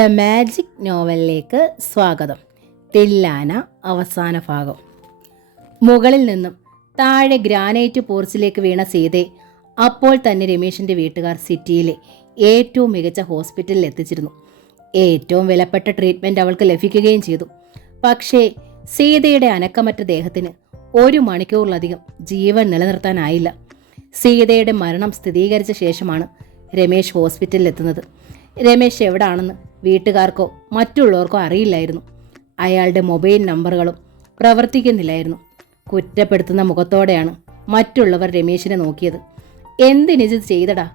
The magic നോവലിലേക്ക് സ്വാഗതം. തില്ലാന അവസാന ഭാഗം. മുകളിൽ നിന്നും താഴെ ഗ്രാനൈറ്റ് പോർച്ചിലേക്ക് വീണ സീതയെ അപ്പോൾ തന്നെ രമേശിൻ്റെ വീട്ടുകാർ സിറ്റിയിലെ ഏറ്റവും മികച്ച ഹോസ്പിറ്റലിൽ എത്തിച്ചിരുന്നു. ഏറ്റവും വിലപ്പെട്ട ട്രീറ്റ്മെൻറ്റ് അവൾക്ക് ലഭിക്കുകയും ചെയ്തു. പക്ഷേ സീതയുടെ അനക്കമറ്റ ദേഹത്തിന് 1 മണിക്കൂറിലധികം ജീവൻ നിലനിർത്താനായില്ല. സീതയുടെ മരണം സ്ഥിരീകരിച്ച ശേഷമാണ് രമേശ് ഹോസ്പിറ്റലിലെത്തുന്നത്. രമേശ് എവിടാണെന്ന് വീട്ടുകാർക്കോ മറ്റുള്ളവർക്കോ അറിയില്ലായിരുന്നു. അയാളുടെ മൊബൈൽ നമ്പറുകളും പ്രവർത്തിക്കുന്നില്ലായിരുന്നു. കുറ്റപ്പെടുത്തുന്ന മുഖത്തോടെയാണ് മറ്റുള്ളവർ രമേശിനെ നോക്കിയത്. എന്തിനിത് ചെയ്തടാ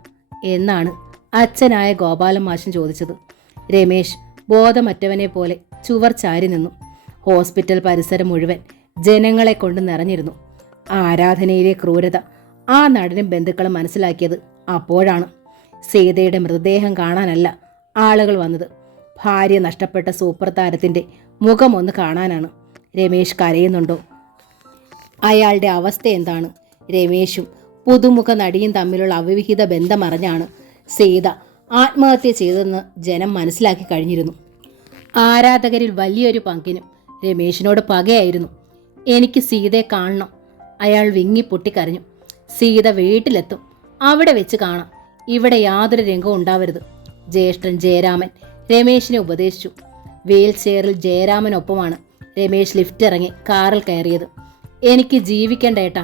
എന്നാണ് അച്ഛനായ ഗോപാലൻ മാഷൻ ചോദിച്ചത്. രമേശ് ബോധമറ്റവനെ പോലെ ചുവർ ചാരി നിന്നു. ഹോസ്പിറ്റൽ പരിസരം മുഴുവൻ ജനങ്ങളെ കൊണ്ട് നിറഞ്ഞിരുന്നു. ആരാധനയിലെ ക്രൂരത ആ നടനും ബന്ധുക്കളും മനസ്സിലാക്കിയത് അപ്പോഴാണ്. സീതയുടെ മൃതദേഹം കാണാനല്ല ആളുകൾ വന്നത്. ഭാര്യ നഷ്ടപ്പെട്ട സൂപ്പർ താരത്തിൻ്റെ മുഖമൊന്ന് കാണാനാണ്. രമേശ് കരയുന്നുണ്ടോ? അയാളുടെ അവസ്ഥ എന്താണ്? രമേശും പുതുമുഖ നടിയും തമ്മിലുള്ള അവിഹിത ബന്ധമറിഞ്ഞാണ് സീത ആത്മഹത്യ ചെയ്തതെന്ന് ജനം മനസ്സിലാക്കി കഴിഞ്ഞിരുന്നു. ആരാധകരിൽ വലിയൊരു പങ്കിനും രമേശിനോട് പകയായിരുന്നു. എനിക്ക് സീതയെ കാണണം, അയാൾ വിങ്ങിപ്പൊട്ടിക്കരഞ്ഞു. സീത വീട്ടിലെത്തും, അവിടെ വെച്ച് കാണാം, ഇവിടെ യാതൊരു രംഗവും ഉണ്ടാവരുത്. ജ്യേഷ്ഠൻ ജയരാമൻ രമേശിനെ ഉപദേശിച്ചു. വീൽ ചെയറിൽ ജയരാമനൊപ്പമാണ് രമേശ് ലിഫ്റ്റ് ഇറങ്ങി കാറിൽ കയറിയത്. എനിക്ക് ജീവിക്കണ്ട ഏട്ടാ.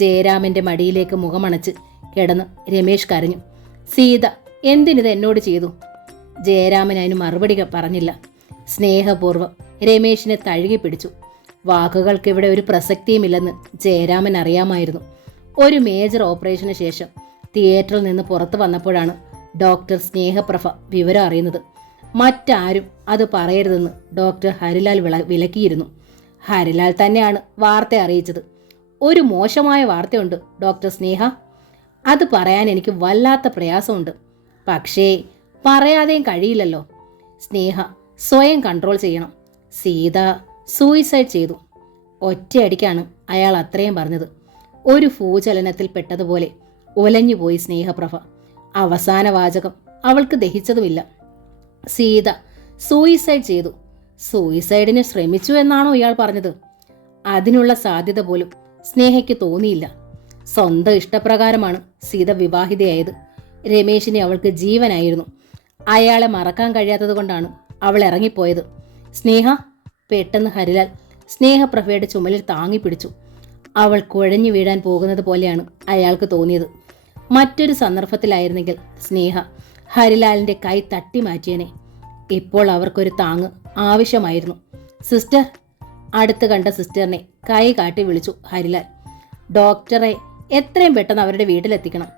ജയരാമൻ്റെ മടിയിലേക്ക് മുഖമണച്ച് കിടന്ന് രമേശ് കരഞ്ഞു. സീത എന്തിനിത് എന്നോട് ചെയ്തു? ജയരാമൻ അതിന് മറുപടി പറഞ്ഞില്ല. സ്നേഹപൂർവ്വം രമേശിനെ തഴുകി പിടിച്ചു. വാക്കുകൾക്കിവിടെ ഒരു പ്രസക്തിയുമില്ലെന്ന് ജയരാമൻ അറിയാമായിരുന്നു. ഒരു മേജർ ഓപ്പറേഷന് ശേഷം തിയേറ്ററിൽ നിന്ന് പുറത്തു വന്നപ്പോഴാണ് ഡോക്ടർ സ്നേഹപ്രഭ വിവരം അറിയുന്നത്. മറ്റാരും അത് പറയരുതെന്ന് ഡോക്ടർ ഹരിലാൽ വിലക്കിയിരുന്നു. ഹരിലാൽ തന്നെയാണ് വാർത്ത അറിയിച്ചത്. ഒരു മോശമായ വാർത്തയുണ്ട് ഡോക്ടർ സ്നേഹ. അത് പറയാൻ എനിക്ക് വല്ലാത്ത പ്രയാസമുണ്ട്. പക്ഷേ പറയാതെയും കഴിയില്ലല്ലോ. സ്നേഹ സ്വയം കൺട്രോൾ ചെയ്യണം. സീത സൂയിസൈഡ് ചെയ്തു. ഒറ്റയടിക്കാണ് അയാൾ അത്രയും പറഞ്ഞത്. ഒരു ഭൂചലനത്തിൽ പെട്ടതുപോലെ ഒലഞ്ഞുപോയി സ്നേഹപ്രഭ. അവസാന വാചകം അവൾക്ക് ദഹിച്ചതുമില്ല. സീത സൂയിസൈഡ് ചെയ്തു. സൂയിസൈഡിന് ശ്രമിച്ചു എന്നാണോ ഇയാൾ പറഞ്ഞത്? അതിനുള്ള സാധ്യത പോലും സ്നേഹയ്ക്ക് തോന്നിയില്ല. സ്വന്തം ഇഷ്ടപ്രകാരമാണ് സീത വിവാഹിതയായത്. രമേശിനെ അവൾക്ക് ജീവനായിരുന്നു. അയാളെ മറക്കാൻ കഴിയാത്തത് കൊണ്ടാണ് അവൾ ഇറങ്ങിപ്പോയത്. സ്നേഹ, പെട്ടെന്ന് ഹരിലാൽ സ്നേഹപ്രഭയുടെ ചുമലിൽ താങ്ങിപ്പിടിച്ചു. അവൾ കുഴഞ്ഞു വീഴാൻ പോകുന്നത് പോലെയാണ് അയാൾക്ക് തോന്നിയത്. മറ്റൊരു സന്ദർഭത്തിലായിരുന്നെങ്കിൽ സ്നേഹ ഹരിലാലിൻ്റെ കൈ തട്ടി മാറ്റിയനെ. ഇപ്പോൾ അവർക്കൊരു താങ്ങ് ആവശ്യമായിരുന്നു. സിസ്റ്റർ, അടുത്ത് കണ്ട സിസ്റ്ററിനെ കൈ കാട്ടി വിളിച്ചു ഹരിലാൽ. ഡോക്ടറെ എത്രയും പെട്ടെന്ന് അവരുടെ വീട്ടിലെത്തിക്കണം.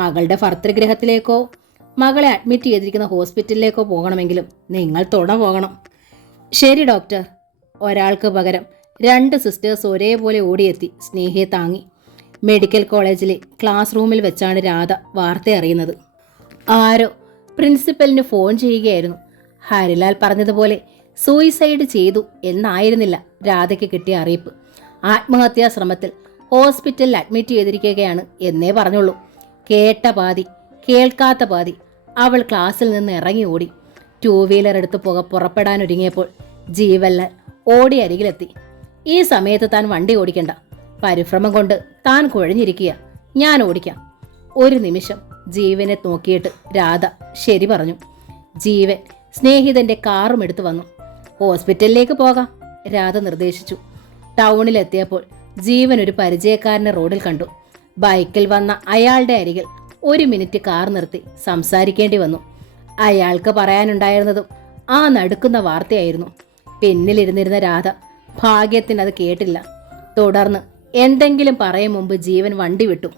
മകളുടെ ഭർതൃഗൃഹത്തിലേക്കോ മകളെ അഡ്മിറ്റ് ചെയ്തിരിക്കുന്ന ഹോസ്പിറ്റലിലേക്കോ പോകണമെങ്കിലും നിങ്ങൾ തുണ പോകണം. ശരി ഡോക്ടർ. ഒരാൾക്ക് പകരം 2 സിസ്റ്റേഴ്സ് ഒരേപോലെ ഓടിയെത്തി സ്നേഹയെ താങ്ങി. മെഡിക്കൽ കോളേജിലെ ക്ലാസ് റൂമിൽ വെച്ചാണ് രാധ വാർത്ത അറിയുന്നത്. ആരോ പ്രിൻസിപ്പലിന് ഫോൺ ചെയ്യുകയായിരുന്നു. ഹരിലാൽ പറഞ്ഞതുപോലെ സൂയിസൈഡ് ചെയ്തു എന്നായിരുന്നില്ല രാധയ്ക്ക് കിട്ടിയ അറിയിപ്പ്. ആത്മഹത്യാ ശ്രമത്തിൽ ഹോസ്പിറ്റലിൽ അഡ്മിറ്റ് ചെയ്തിരിക്കുകയാണ് എന്നേ പറഞ്ഞുള്ളൂ. കേട്ട പാതി കേൾക്കാത്ത പാതി അവൾ ക്ലാസ്സിൽ നിന്ന് ഇറങ്ങി ഓടി. 2 വീലർ എടുത്ത് പുറപ്പെടാനൊരുങ്ങിയപ്പോൾ ജീവൻലാൽ ഓടി അരികിലെത്തി. ഈ സമയത്ത് താൻ വണ്ടി ഓടിക്കണ്ട, പരിഭ്രമം കൊണ്ട് താൻ കുഴഞ്ഞിരിക്കുക, ഞാൻ ഓടിക്കാം. ഒരു നിമിഷം ജീവനെ നോക്കിയിട്ട് രാധ ശരി പറഞ്ഞു. ജീവൻ സ്നേഹിതന്റെ കാറും എടുത്തു വന്നു. ഹോസ്പിറ്റലിലേക്ക് പോകാം, രാധ നിർദ്ദേശിച്ചു. ടൗണിലെത്തിയപ്പോൾ ജീവൻ ഒരു പരിചയക്കാരനെ റോഡിൽ കണ്ടു. ബൈക്കിൽ വന്ന അയാളുടെ അരികിൽ 1 മിനിറ്റ് കാർ നിർത്തി സംസാരിക്കേണ്ടി വന്നു. അയാൾക്ക് പറയാനുണ്ടായിരുന്നതും ആ നടുക്കുന്ന വാർത്തയായിരുന്നു. പിന്നിലിരുന്നിരുന്ന രാധ ഭാഗ്യത്തിന് അത് കേട്ടില്ല. തുടർന്ന് എന്തെങ്കിലും പറയും മുമ്പ് ജീവൻ വണ്ടി വിട്ടു.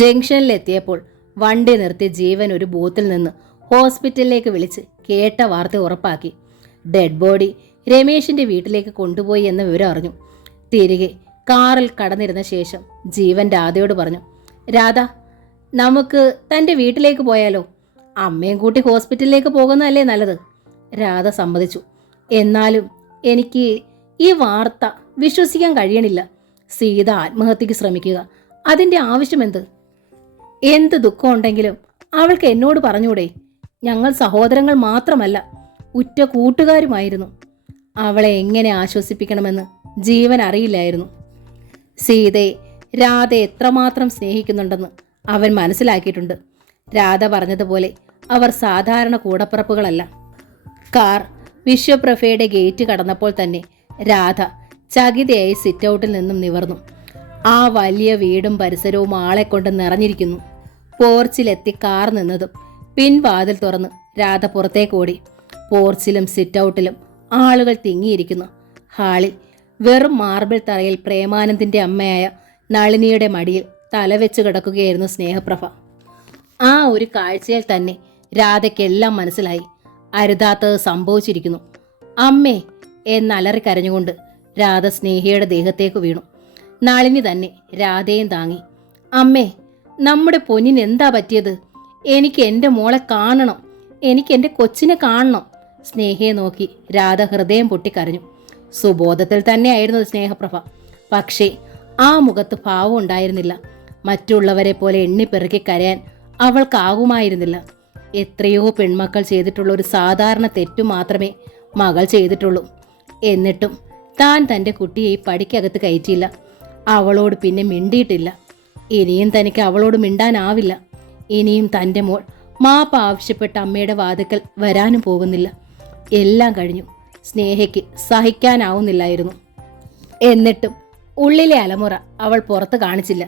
ജംഗ്ഷനിലെത്തിയപ്പോൾ വണ്ടി നിർത്തി ജീവൻ ഒരു ബൂത്തിൽ നിന്ന് ഹോസ്പിറ്റലിലേക്ക് വിളിച്ച് കേട്ട വാർത്ത ഉറപ്പാക്കി. ഡെഡ് ബോഡി രമേശിൻ്റെ വീട്ടിലേക്ക് കൊണ്ടുപോയി എന്ന വിവരം അറിഞ്ഞു. തിരികെ കാറിൽ കടന്നിരുന്ന ശേഷം ജീവൻ രാധയോട് പറഞ്ഞു, രാധ, നമുക്ക് തൻ്റെ വീട്ടിലേക്ക് പോയാലോ? അമ്മയും കൂട്ടി ഹോസ്പിറ്റലിലേക്ക് പോകുന്നതല്ലേ നല്ലത്. രാധ സമ്മതിച്ചു. എന്നാലും എനിക്ക് ഈ വാർത്ത വിശ്വസിക്കാൻ കഴിയണില്ല. സീത ആത്മഹത്യക്ക് ശ്രമിക്കുക, അതിൻ്റെ ആവശ്യമെന്ത്? എന്ത് ദുഃഖമുണ്ടെങ്കിലും അവൾക്ക് എന്നോട് പറഞ്ഞൂടെ? ഞങ്ങൾ സഹോദരങ്ങൾ മാത്രമല്ല, ഉറ്റ കൂട്ടുകാരുമായിരുന്നു. അവളെ എങ്ങനെ ആശ്വസിപ്പിക്കണമെന്ന് ജീവൻ അറിയില്ലായിരുന്നു. സീതയെ രാധ എത്രമാത്രം സ്നേഹിക്കുന്നുണ്ടെന്ന് അവൻ മനസ്സിലാക്കിയിട്ടുണ്ട്. രാധ പറഞ്ഞതുപോലെ അവർ സാധാരണ കൂടപ്പിറപ്പുകളല്ല. കാർ വിശ്വപ്രഭയുടെ ഗേറ്റ് കടന്നപ്പോൾ തന്നെ രാധ ചകിതയായി സിറ്റൗട്ടിൽ നിന്നും നിവർന്നു. ആ വലിയ വീടും പരിസരവും ആളെ കൊണ്ട് നിറഞ്ഞിരിക്കുന്നു. പോർച്ചിലെത്തി കാർ നിന്നതും പിൻവാതിൽ തുറന്ന് രാധ പുറത്തേക്കോടി. പോർച്ചിലും സിറ്റൗട്ടിലും ആളുകൾ തിങ്ങിയിരിക്കുന്നു. ഹാളിൽ വെറും മാർബിൾ തറയിൽ പ്രേമാനന്ദിന്റെ അമ്മയായ നളിനിയുടെ മടിയിൽ തലവെച്ച് കിടക്കുകയായിരുന്നു സ്നേഹപ്രഭ. ആ ഒരു കാഴ്ചയിൽ തന്നെ രാധയ്ക്കെല്ലാം മനസ്സിലായി. അരുതാത്തത് സംഭവിച്ചിരിക്കുന്നു. അമ്മേ എന്നലറി കരഞ്ഞുകൊണ്ട് രാധ സ്നേഹയുടെ ദേഹത്തേക്ക് വീണു. നളിനി തന്നെ രാധയും താങ്ങി. അമ്മേ, നമ്മുടെ പൊന്നിന് എന്താ പറ്റിയത്? എനിക്ക് എൻ്റെ മോളെ കാണണം, എനിക്ക് എൻ്റെ കൊച്ചിനെ കാണണം. സ്നേഹയെ നോക്കി രാധ ഹൃദയം പൊട്ടിക്കരഞ്ഞു. സുബോധത്തിൽ തന്നെയായിരുന്നു സ്നേഹപ്രഭ. പക്ഷേ ആ മുഖത്ത് ഭാവം ഉണ്ടായിരുന്നില്ല. മറ്റുള്ളവരെ പോലെ എണ്ണിപ്പെറുക്കി കരയാൻ അവൾക്കാകുമായിരുന്നില്ല. എത്രയോ പെൺമക്കൾ ചെയ്തിട്ടുള്ള ഒരു സാധാരണ തെറ്റു മാത്രമേ മകൾ ചെയ്തിട്ടുള്ളൂ. എന്നിട്ടും താൻ തൻ്റെ കുട്ടിയെ ഈ പടിക്കകത്ത് കയറ്റിയില്ല. അവളോട് പിന്നെ മിണ്ടിയിട്ടില്ല. ഇനിയും തനിക്ക് അവളോട് മിണ്ടാനാവില്ല. ഇനിയും തൻ്റെ മോൾ മാപ്പ് ആവശ്യപ്പെട്ട അമ്മയുടെ വാതിക്കൽ വരാനും പോകുന്നില്ല. എല്ലാം കഴിഞ്ഞു. സ്നേഹയ്ക്ക് സഹിക്കാനാവുന്നില്ലായിരുന്നു. എന്നിട്ടും ഉള്ളിലെ അലമുറ അവൾ പുറത്ത് കാണിച്ചില്ല.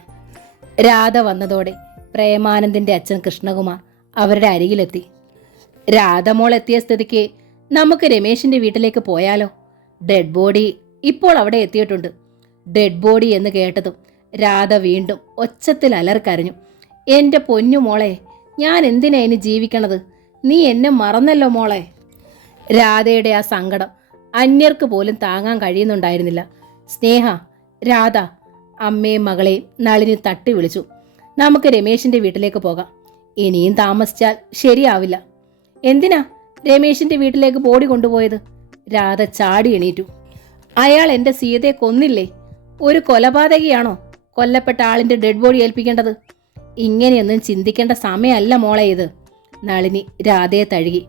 രാധ വന്നതോടെ പ്രേമാനന്ദിന്റെ അച്ഛൻ കൃഷ്ണകുമാർ അവരുടെ അരികിലെത്തി. രാധമോൾ എത്തിയ സ്ഥിതിക്ക് നമുക്ക് രമേശിന്റെ വീട്ടിലേക്ക് പോയാലോ? ഡെഡ് ബോഡി ഇപ്പോൾ അവിടെ എത്തിയിട്ടുണ്ട്. ഡെഡ് ബോഡി എന്ന് കേട്ടതും രാധ വീണ്ടും ഒച്ചത്തിൽ അലറിക്കരഞ്ഞു. എൻ്റെ പൊന്നു മോളെ, ഞാൻ എന്തിനാ ഇനി ജീവിക്കണത്? നീ എന്നെ മറന്നല്ലോ മോളെ. രാധയുടെ ആ സങ്കടം അന്യർക്ക് പോലും താങ്ങാൻ കഴിയുന്നുണ്ടായിരുന്നില്ല. സ്നേഹ, രാധ, അമ്മയും മകളെയും നളിനി തട്ടി വിളിച്ചു. നമുക്ക് രമേശിന്റെ വീട്ടിലേക്ക് പോകാം. ഇനിയും താമസിച്ചാൽ ശരിയാവില്ല. എന്തിനാ രമേശിന്റെ വീട്ടിലേക്ക് ബോഡി കൊണ്ടുപോയത്? രാധ ചാടി എണീറ്റു. അയാൾ എൻ്റെ സീതയെ കൊന്നില്ലേ? ഒരു കൊലപാതകിയാണോ കൊല്ലപ്പെട്ട ആളിന്റെ ഡെഡ് ബോഡി ഏൽപ്പിക്കേണ്ടത്? ഇങ്ങനെയൊന്നും ചിന്തിക്കേണ്ട സമയമല്ല മോളെ ഇത്. നളിനി രാധയെ തഴുകി.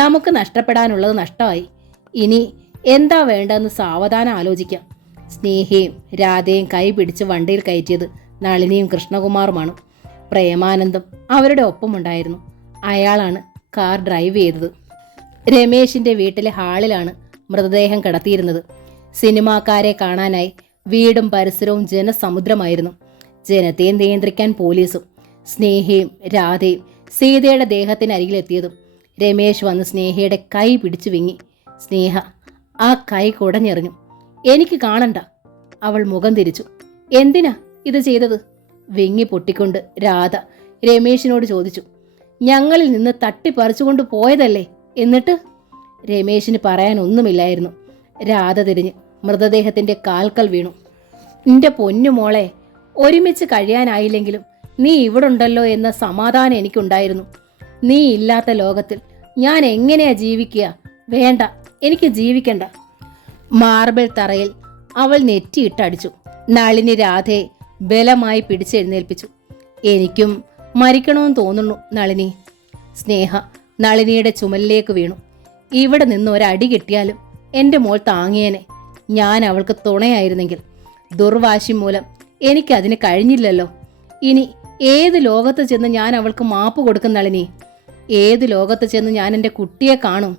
നമുക്ക് നഷ്ടപ്പെടാനുള്ളത് നഷ്ടമായി. ഇനി എന്താ വേണ്ടതെന്ന് സാവധാനം ആലോചിക്കാം. സ്നേഹയും രാധയും കൈ പിടിച്ച് വണ്ടിയിൽ കയറ്റിയത് നളിനിയും കൃഷ്ണകുമാറുമാണ്. പ്രേമാനന്ദം അവരുടെ ഒപ്പമുണ്ടായിരുന്നു. അയാളാണ് കാർ ഡ്രൈവ് ചെയ്തത്. രമേശിന്റെ വീട്ടിലെ ഹാളിലാണ് മൃതദേഹം കിടത്തിയിരുന്നത്. സിനിമാക്കാരെ കാണാനായി വീടും പരിസരവും ജനസമുദ്രമായിരുന്നു. ജനത്തെ നിയന്ത്രിക്കാൻ പോലീസും. സ്നേഹയും രാധയും സീതയുടെ ദേഹത്തിനരികിലെത്തിയതും രമേശ് വന്ന് സ്നേഹയുടെ കൈ പിടിച്ചു വിങ്ങി. സ്നേഹ ആ കൈ കുടഞ്ഞെറിഞ്ഞു. എനിക്ക് കാണണ്ട. അവൾ മുഖം തിരിച്ചു. എന്തിനാ ഇത് ചെയ്തത്? വിങ്ങി പൊട്ടിക്കൊണ്ട് രാധ രമേശിനോട് ചോദിച്ചു. ഞങ്ങളിൽ നിന്ന് തട്ടിപ്പറിച്ചുകൊണ്ട് പോയതല്ലേ? എന്നിട്ട്? രമേശിന് പറയാൻ ഒന്നുമില്ലായിരുന്നു. രാധ തിരിഞ്ഞ് മൃതദേഹത്തിന്റെ കാൽക്കൽ വീണു. നിന്റെ പൊന്നു മോളെ, ഒരുമിച്ച് കഴിയാനായില്ലെങ്കിലും നീ ഇവിടെ ഉണ്ടല്ലോ എന്ന സമാധാനം എനിക്കുണ്ടായിരുന്നു. നീ ഇല്ലാത്ത ലോകത്തിൽ ഞാൻ എങ്ങനെയാ ജീവിക്കുക? വേണ്ട, എനിക്ക് ജീവിക്കണ്ട. മാർബിൾ തറയിൽ അവൾ നെറ്റിയിട്ടടിച്ചു. നളിനി രാധയെ ബലമായി പിടിച്ചെഴുന്നേൽപ്പിച്ചു. എനിക്കും മരിക്കണമെന്ന് തോന്നുന്നു നളിനി. സ്നേഹ നളിനിയുടെ ചുമലിലേക്ക് വീണു. ഇവിടെ നിന്ന് ഒരടി കിട്ടിയാലും എൻ്റെ മോൾ താങ്ങിയേനെ. ഞാൻ അവൾക്ക് തുണയായിരുന്നെങ്കിൽ. ദുർവാശി മൂലം എനിക്കതിന് കഴിഞ്ഞില്ലല്ലോ. ഇനി ഏത് ലോകത്ത് ചെന്ന് ഞാൻ അവൾക്ക് മാപ്പ് കൊടുക്കും നളിനി? ഏത് ലോകത്ത് ചെന്ന് ഞാൻ എൻ്റെ കുട്ടിയെ കാണും?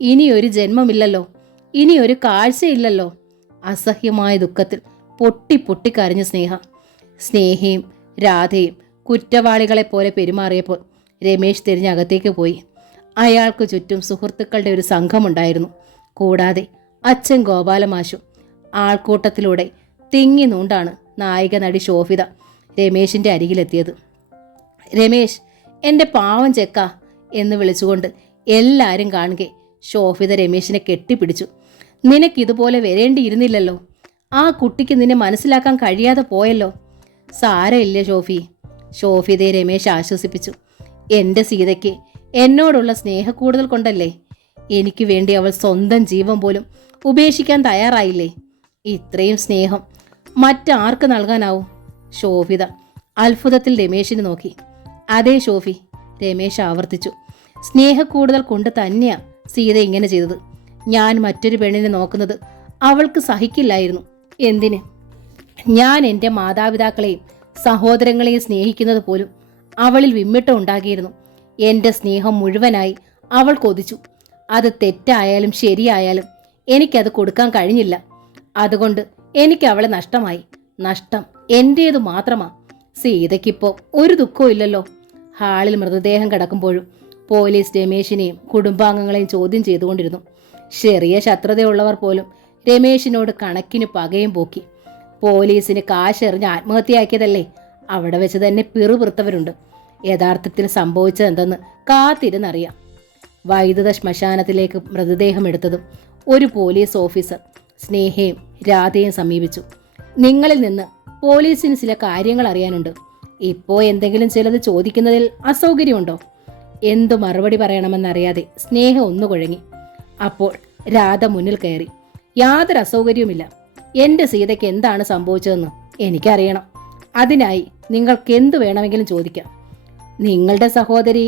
ഇനിയൊരു ജന്മമില്ലല്ലോ, ഇനിയൊരു കാഴ്ചയില്ലല്ലോ. അസഹ്യമായ ദുഃഖത്തിൽ പൊട്ടിക്കരഞ്ഞു സ്നേഹ. സ്നേഹയും രാധയും കുറ്റവാളികളെപ്പോലെ പെരുമാറിയപ്പോൾ രമേശ് തിരിഞ്ഞകത്തേക്ക് പോയി. അയാൾക്ക് ചുറ്റും സുഹൃത്തുക്കളുടെ ഒരു സംഘമുണ്ടായിരുന്നു. കൂടാതെ അച്ഛൻ ഗോപാലമാശു. ആൾക്കൂട്ടത്തിലൂടെ തിങ്ങി നൂണ്ടാണ് നായിക നടി ശോഭിത രമേശിൻ്റെ അരികിലെത്തിയത്. രമേശ്, എൻ്റെ പാവം ചെക്ക എന്ന് വിളിച്ചുകൊണ്ട് എല്ലാവരും കാണുകെ ശോഭിത രമേശിനെ കെട്ടിപ്പിടിച്ചു. നിനക്കിതുപോലെ വരേണ്ടിയിരുന്നില്ലല്ലോ. ആ കുട്ടിക്ക് നിന്നെ മനസ്സിലാക്കാൻ കഴിയാതെ പോയല്ലോ. സാരമില്ല ശോഭി. ശോഭിതയെ രമേശ് ആശ്വസിപ്പിച്ചു. എൻ്റെ സീതയ്ക്ക് എന്നോടുള്ള സ്നേഹക്കൂടുതൽ കൊണ്ടല്ലേ. എനിക്ക് വേണ്ടി അവൾ സ്വന്തം ജീവൻ പോലും ഉപേക്ഷിക്കാൻ തയ്യാറായില്ലേ. ഇത്രയും സ്നേഹം മറ്റാർക്ക് നൽകാനാവും? ശോഭിത അത്ഭുതത്തിൽ രമേശിനെ നോക്കി. അതേ ശോഭി, രമേശ് ആവർത്തിച്ചു. സ്നേഹക്കൂടുതൽ കൊണ്ട് തന്നെയാ സീത ഇങ്ങനെ ചെയ്തത്. ഞാൻ മറ്റൊരു പെണ്ണിനെ നോക്കുന്നത് അവൾക്ക് സഹിക്കില്ലായിരുന്നു. എന്തിന്? ഞാൻ എൻ്റെ മാതാപിതാക്കളെയും സഹോദരങ്ങളെയും സ്നേഹിക്കുന്നത് പോലും അവളിൽ വിമ്മിട്ടം ഉണ്ടാക്കിയിരുന്നു. എൻ്റെ സ്നേഹം മുഴുവനായി അവൾ കൊതിച്ചു. അത് തെറ്റായാലും ശരിയായാലും എനിക്കത് കൊടുക്കാൻ കഴിഞ്ഞില്ല. അതുകൊണ്ട് എനിക്ക് അവളെ നഷ്ടമായി. നഷ്ടം എൻ്റേതു മാത്രമാ. സീതയ്ക്കിപ്പോൾ ഒരു ദുഃഖവും ഇല്ലല്ലോ. ഹാളിൽ മൃതദേഹം കിടക്കുമ്പോഴും പോലീസ് രമേശിനെയും കുടുംബാംഗങ്ങളെയും ചോദ്യം ചെയ്തുകൊണ്ടിരുന്നു. ചെറിയ ശത്രുതയുള്ളവർ പോലും രമേശിനോട് കണക്കിന് പകയും പോക്കി. പോലീസിന് കാശെറിഞ്ഞ് ആത്മഹത്യയാക്കിയതല്ലേ? അവിടെ വെച്ച് തന്നെ പിറുപിറുത്തവരുണ്ട്. യഥാർത്ഥത്തിൽ സംഭവിച്ചതെന്തെന്ന് കാത്തിരുന്നറിയാം. വൈദ്യുത ശ്മശാനത്തിലേക്ക് മൃതദേഹം എടുത്തതും ഒരു പോലീസ് ഓഫീസർ സ്നേഹയും രാധയും സമീപിച്ചു. നിങ്ങളിൽ നിന്ന് പോലീസിന് ചില കാര്യങ്ങൾ അറിയാനുണ്ട്. ഇപ്പോൾ എന്തെങ്കിലും ചിലത് ചോദിക്കുന്നതിൽ അസൗകര്യമുണ്ടോ? എന്തു മറുപടി പറയണമെന്നറിയാതെ സ്നേഹ ഒന്നു കുഴങ്ങി. അപ്പോൾ രാധ മുന്നിൽ കയറി. യാതൊരു അസൗകര്യവുമില്ല. എൻ്റെ സീതയ്ക്ക് എന്താണ് സംഭവിച്ചതെന്ന് എനിക്കറിയണം. അതിനായി നിങ്ങൾക്ക് എന്തു വേണമെങ്കിലും ചോദിക്കാം. നിങ്ങളുടെ സഹോദരി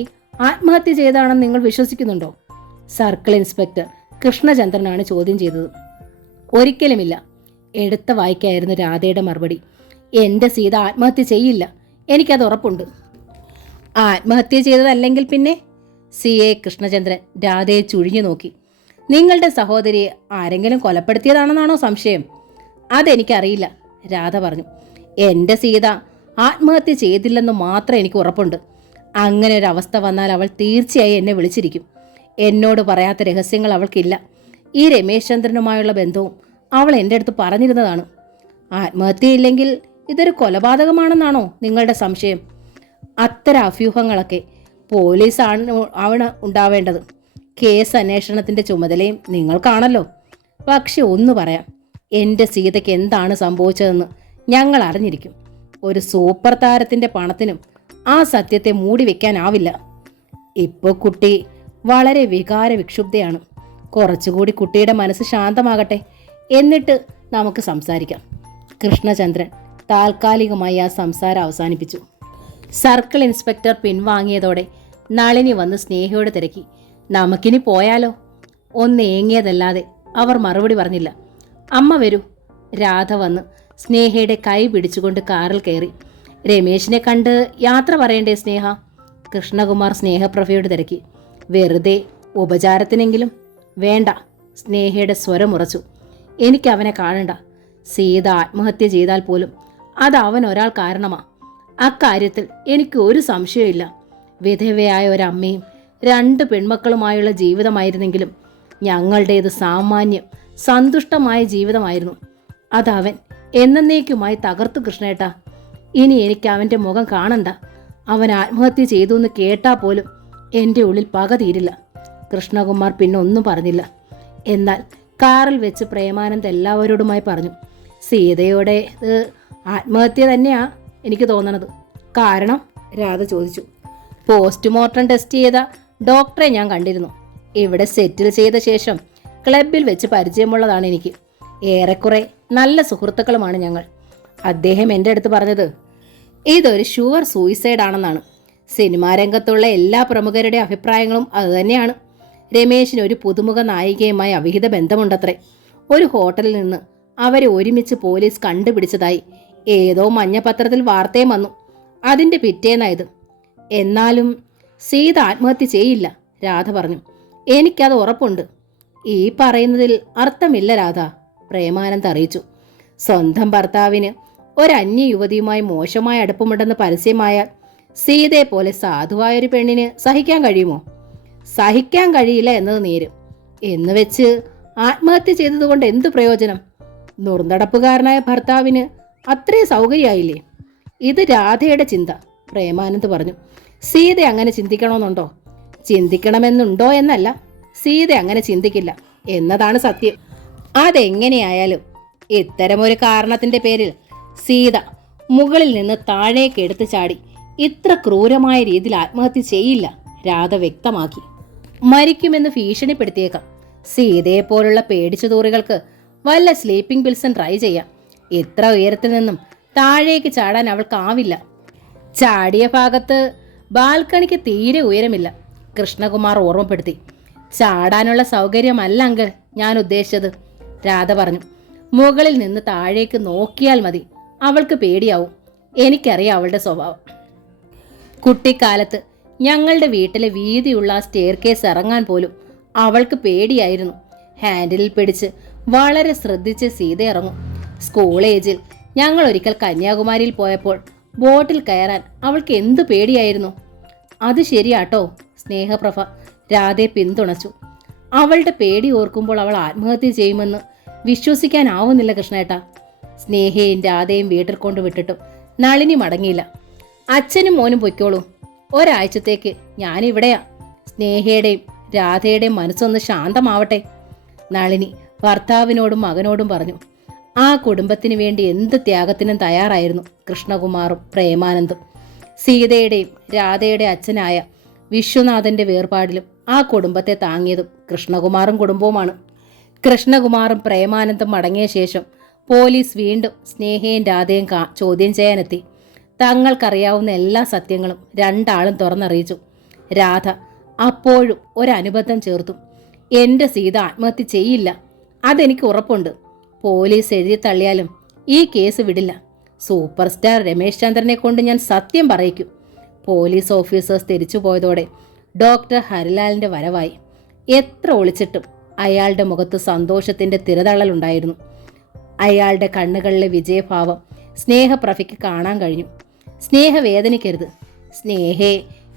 ആത്മഹത്യ ചെയ്താണെന്ന് നിങ്ങൾ വിശ്വസിക്കുന്നുണ്ടോ? സർക്കിൾ ഇൻസ്പെക്ടർ കൃഷ്ണചന്ദ്രനാണ് ചോദ്യം ചെയ്തത്. ഒരിക്കലുമില്ല. എടുത്ത വായിക്കായിരുന്നു രാധയുടെ മറുപടി. എൻ്റെ സീത ആത്മഹത്യ ചെയ്യില്ല, എനിക്കത് ഉറപ്പുണ്ട്. ആത്മഹത്യ ചെയ്തതല്ലെങ്കിൽ പിന്നെ? CA കൃഷ്ണചന്ദ്രൻ രാധയെ ചുഴിഞ്ഞു നോക്കി. നിങ്ങളുടെ സഹോദരിയെ ആരെങ്കിലും കൊലപ്പെടുത്തിയതാണെന്നാണോ സംശയം? അതെനിക്കറിയില്ല, രാധ പറഞ്ഞു. എൻ്റെ സീത ആത്മഹത്യ ചെയ്തില്ലെന്ന് മാത്രം എനിക്ക് ഉറപ്പുണ്ട്. അങ്ങനെ ഒരു അവസ്ഥ വന്നാൽ അവൾ തീർച്ചയായും എന്നെ വിളിച്ചിരിക്കും. എന്നോട് പറയാത്ത രഹസ്യങ്ങൾ അവൾക്കില്ല. ഈ രമേശ് ചന്ദ്രനുമായുള്ള ബന്ധവും അവൾ എൻ്റെ അടുത്ത് പറഞ്ഞിരുന്നതാണ്. ആത്മഹത്യയില്ലെങ്കിൽ ഇതൊരു കൊലപാതകമാണെന്നാണോ നിങ്ങളുടെ സംശയം? അത്തരം അഭ്യൂഹങ്ങളൊക്കെ പോലീസാണ് ഉണ്ടാവേണ്ടത്. കേസ് അന്വേഷണത്തിൻ്റെ ചുമതലയും നിങ്ങൾക്കാണല്ലോ. പക്ഷെ ഒന്ന് പറയാം, എൻ്റെ സീതയ്ക്ക് എന്താണ് സംഭവിച്ചതെന്ന് ഞങ്ങൾ അറിഞ്ഞിരിക്കും. ഒരു സൂപ്പർ താരത്തിൻ്റെ പണത്തിനും ആ സത്യത്തെ മൂടി വെക്കാനാവില്ല. ഇപ്പോൾ കുട്ടി വളരെ വികാരവിക്ഷുബ്ധയാണ്. കുറച്ചുകൂടി കുട്ടിയുടെ മനസ്സ് ശാന്തമാകട്ടെ, എന്നിട്ട് നമുക്ക് സംസാരിക്കാം. കൃഷ്ണചന്ദ്രൻ താൽക്കാലികമായി ആ സംസാരം അവസാനിപ്പിച്ചു. സർക്കിൾ ഇൻസ്പെക്ടർ പിൻവാങ്ങിയതോടെ നളിനി വന്ന് സ്നേഹയോട് തിരക്കി. നമുക്കിനി പോയാലോ? ഒന്ന് ഏങ്ങിയതല്ലാതെ അവർ മറുപടി പറഞ്ഞില്ല. അമ്മ വരൂ. രാധ വന്ന് സ്നേഹയുടെ കൈ പിടിച്ചുകൊണ്ട് കാറിൽ കയറി. രമേശിനെ കണ്ട് യാത്ര പറയണ്ടേ സ്നേഹ? കൃഷ്ണകുമാർ സ്നേഹപ്രഭയോട് തിരക്കി. വെറുതെ ഉപചാരത്തിനെങ്കിലും? വേണ്ട, സ്നേഹയുടെ സ്വരമുറച്ചു. എനിക്കവനെ കാണണ്ട. സീത ആത്മഹത്യ ചെയ്താൽ പോലും അത് അവൻ ഒരാൾ കാരണമാ. അക്കാര്യത്തിൽ എനിക്ക് ഒരു സംശയമില്ല. വിധവയായ ഒരമ്മയും 2 പെൺമക്കളുമായുള്ള ജീവിതമായിരുന്നെങ്കിലും ഞങ്ങളുടേത് സാമാന്യം സന്തുഷ്ടമായ ജീവിതമായിരുന്നു. അതവൻ എന്നേക്കുമായി തകർത്തു കൃഷ്ണേട്ടാ. ഇനി എനിക്ക് അവൻ്റെ മുഖം കാണണ്ട. അവൻ ആത്മഹത്യ ചെയ്തു എന്ന് കേട്ടാൽ പോലും എൻ്റെ ഉള്ളിൽ പക തീരില്ല. കൃഷ്ണകുമാർ പിന്നെ ഒന്നും പറഞ്ഞില്ല. എന്നാൽ കാറിൽ വെച്ച് പ്രേമാനന്ദ് എല്ലാവരോടുമായി പറഞ്ഞു, സീതയോടെ ആത്മഹത്യ തന്നെയാ എനിക്ക് തോന്നണത്. കാരണം? രാധ ചോദിച്ചു. പോസ്റ്റ്മോർട്ടം ടെസ്റ്റ് ചെയ്ത ഡോക്ടറെ ഞാൻ കണ്ടിരുന്നു. ഇവിടെ സെറ്റിൽ ചെയ്ത ശേഷം ക്ലബിൽ വെച്ച് പരിചയമുള്ളതാണ് എനിക്ക്. ഏറെക്കുറെ നല്ല സുഹൃത്തുക്കളുമാണ് ഞങ്ങൾ. അദ്ദേഹം എൻ്റെ അടുത്ത് പറഞ്ഞത് ഇതൊരു ഷുവർ സൂയിസൈഡ് ആണെന്നാണ്. സിനിമാ രംഗത്തുള്ള എല്ലാ പ്രമുഖരുടെ അഭിപ്രായങ്ങളും അതുതന്നെയാണ്. രമേശിന് ഒരു പുതുമുഖ നായികയുമായി അവിഹിത ബന്ധമുണ്ടത്രേ. ഒരു ഹോട്ടലിൽ നിന്ന് അവരെ ഒരുമിച്ച് പോലീസ് കണ്ടുപിടിച്ചതായി ഏതോ മഞ്ഞപത്രത്തിൽ വാർത്തയും വന്നു. അതിൻ്റെ പിറ്റേന്നായത്. എന്നാലും സീത ആത്മഹത്യ ചെയ്യില്ല, രാധ പറഞ്ഞു. എനിക്കത് ഉറപ്പുണ്ട്. ഈ പറയുന്നതിൽ അർത്ഥമില്ല രാധ, പ്രേമാനന്ദ് അറിയിച്ചു. സ്വന്തം ഭർത്താവിന് ഒരന്യ യുവതിയുമായി മോശമായ അടുപ്പമുണ്ടെന്ന് പരസ്യമായാൽ സീതയെ പോലെ സാധുവായൊരു പെണ്ണിന് സഹിക്കാൻ കഴിയുമോ? സഹിക്കാൻ കഴിയില്ല എന്നത് നേര്. എന്ന് വെച്ച് ആത്മഹത്യ ചെയ്തതുകൊണ്ട് എന്തു പ്രയോജനം? നുറുന്നടപ്പുകാരനായ ഭർത്താവിന് അത്രയും സൗകര്യമായില്ലേ? ഇത് രാധയുടെ ചിന്ത, പ്രേമാനന്ദ് പറഞ്ഞു. സീത അങ്ങനെ ചിന്തിക്കണമെന്നുണ്ടോ? ചിന്തിക്കണമെന്നുണ്ടോ എന്നല്ല, സീത അങ്ങനെ ചിന്തിക്കില്ല എന്നതാണ് സത്യം. അതെങ്ങനെയായാലും ഇത്തരമൊരു കാരണത്തിന്റെ പേരിൽ സീത മുകളിൽ നിന്ന് താഴേക്ക് എടുത്തു ചാടി ഇത്ര ക്രൂരമായ രീതിയിൽ ആത്മഹത്യ ചെയ്യില്ല, രാധ വ്യക്തമാക്കി. മരിക്കുമെന്ന് ഭീഷണിപ്പെടുത്തിയേക്കാം. സീതയെപ്പോലുള്ള പേടിച്ചുതൂറികൾക്ക് വല്ല സ്ലീപ്പിംഗ് പിൽസും ട്രൈ ചെയ്യാം. ഇത്ര ഉയരത്തിൽ നിന്നും താഴേക്ക് ചാടാൻ അവൾക്കാവില്ല. ചാടിയ ഭാഗത്ത് ബാൽക്കണിക്ക് തീരെ ഉയരമില്ല, കൃഷ്ണകുമാർ ഓർമ്മപ്പെടുത്തി. ചാടാനുള്ള സൗകര്യമല്ല അങ്കിൾ ഞാൻ ഉദ്ദേശിച്ചത്, രാധ പറഞ്ഞു. മുകളിൽ നിന്ന് താഴേക്ക് നോക്കിയാൽ മതി, അവൾക്ക് പേടിയാവും. എനിക്കറിയാം അവളുടെ സ്വഭാവം. കുട്ടിക്കാലത്ത് ഞങ്ങളുടെ വീട്ടിലെ വീതിയുള്ള ആ സ്റ്റെയർ കേസ് ഇറങ്ങാൻ പോലും അവൾക്ക് പേടിയായിരുന്നു. ഹാൻഡിലിൽ പിടിച്ച് വളരെ ശ്രദ്ധിച്ച് സീത ഇറങ്ങും. സ്കൂൾ ഏജിൽ ഞങ്ങൾ ഒരിക്കൽ കന്യാകുമാരിയിൽ പോയപ്പോൾ ബോട്ടിൽ കയറാൻ അവൾക്ക് എന്ത് പേടിയായിരുന്നു. അത് ശരിയാട്ടോ, സ്നേഹപ്രഭ രാധയെ പിന്തുണച്ചു. അവളുടെ പേടി ഓർക്കുമ്പോൾ അവൾ ആത്മഹത്യ ചെയ്യുമെന്ന് വിശ്വസിക്കാനാവുന്നില്ല കൃഷ്ണേട്ടാ. സ്നേഹയും രാധയും വീട്ടിൽ കൊണ്ട് വിട്ടിട്ടും നളിനി മടങ്ങിയില്ല. അച്ഛനും മോനും പൊയ്ക്കോളൂ, ഒരാഴ്ചത്തേക്ക് ഞാനിവിടെയാ. സ്നേഹയുടെയും രാധയുടെയും മനസ്സൊന്ന് ശാന്തമാവട്ടെ, നളിനി ഭർത്താവിനോടും മകനോടും പറഞ്ഞു. ആ കുടുംബത്തിന് വേണ്ടി എന്ത് ത്യാഗത്തിനും തയ്യാറായിരുന്നു കൃഷ്ണകുമാറും പ്രേമാനന്ദും. സീതയുടെയും രാധയുടെ അച്ഛനായ വിശ്വനാഥന്റെ വേർപാടിലും ആ കുടുംബത്തെ താങ്ങിയതും കൃഷ്ണകുമാറും കുടുംബവുമാണ്. കൃഷ്ണകുമാറും പ്രേമാനന്ദും മടങ്ങിയ ശേഷം പോലീസ് വീണ്ടും സ്നേഹയും രാധയും ചോദ്യം ചെയ്യാനെത്തി. തങ്ങൾക്കറിയാവുന്ന എല്ലാ സത്യങ്ങളും രണ്ടാളും തുറന്നറിയിച്ചു. രാധ അപ്പോഴും ഒരനുബന്ധം ചേർത്തു. എൻ്റെ സീത ആത്മഹത്യ ചെയ്യില്ല, അതെനിക്ക് ഉറപ്പുണ്ട്. പോലീസ് എഴുതി തള്ളിയാലും ഈ കേസ് വിടില്ല. സൂപ്പർ സ്റ്റാർ രമേശ് ചന്ദ്രനെ കൊണ്ട് ഞാൻ സത്യം പറയിക്കും. പോലീസ് ഓഫീസേഴ്സ് തിരിച്ചു പോയതോടെ ഡോക്ടർ ഹരിലാലിൻ്റെ വരവായി. എത്ര ഒളിച്ചിട്ടും അയാളുടെ മുഖത്ത് സന്തോഷത്തിൻ്റെ തിരതള്ളലുണ്ടായിരുന്നു. അയാളുടെ കണ്ണുകളിലെ വിജയഭാവം സ്നേഹപ്രഭയ്ക്ക് കാണാൻ കഴിഞ്ഞു. സ്നേഹ വേദനിക്കരുത്. സ്നേഹയെ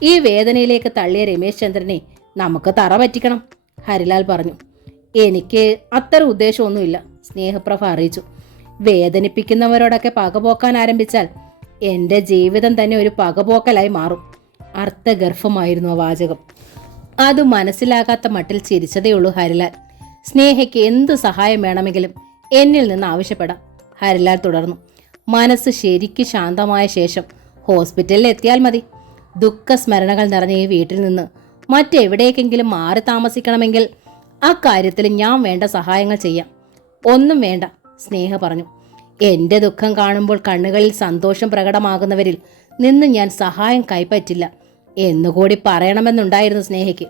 ഈ വേദനയിലേക്ക് തള്ളിയ രമേശ് ചന്ദ്രനെ നമുക്ക് തറ പറ്റിക്കണം, ഹരിലാൽ പറഞ്ഞു. എനിക്ക് അത്തരം ഉദ്ദേശമൊന്നുമില്ല, സ്നേഹപ്രഭ അറിയിച്ചു. വേദനിപ്പിക്കുന്നവരോടൊക്കെ പകപോക്കാൻ ആരംഭിച്ചാൽ എൻ്റെ ജീവിതം തന്നെ ഒരു പകപോക്കലായി മാറും. അർത്ഥഗർഭമായിരുന്നു ആ വാചകം. അത് മനസ്സിലാകാത്ത മട്ടിൽ ചിരിച്ചതേയുള്ളൂ ഹരിലാൽ. സ്നേഹയ്ക്ക് എന്ത് സഹായം വേണമെങ്കിലും എന്നിൽ നിന്ന് ആവശ്യപ്പെടാം, ഹരിലാൽ തുടർന്നു. മനസ്സ് ശരിക്ക് ശാന്തമായ ശേഷം ഹോസ്പിറ്റലിൽ എത്തിയാൽ മതി. ദുഃഖസ്മരണകൾ നിറഞ്ഞ ഈ വീട്ടിൽ നിന്ന് മറ്റെവിടേക്കെങ്കിലും മാറി താമസിക്കണമെങ്കിൽ അക്കാര്യത്തിൽ ഞാൻ വേണ്ട സഹായങ്ങൾ ചെയ്യാം. ഒന്നും വേണ്ട, സ്നേഹ പറഞ്ഞു. എൻ്റെ ദുഃഖം കാണുമ്പോൾ കണ്ണുകളിൽ സന്തോഷം പ്രകടമാകുന്നവരിൽ നിന്ന് ഞാൻ സഹായം കൈപ്പറ്റില്ല എന്നുകൂടി പറയണമെന്നുണ്ടായിരുന്നു സ്നേഹയ്ക്ക്.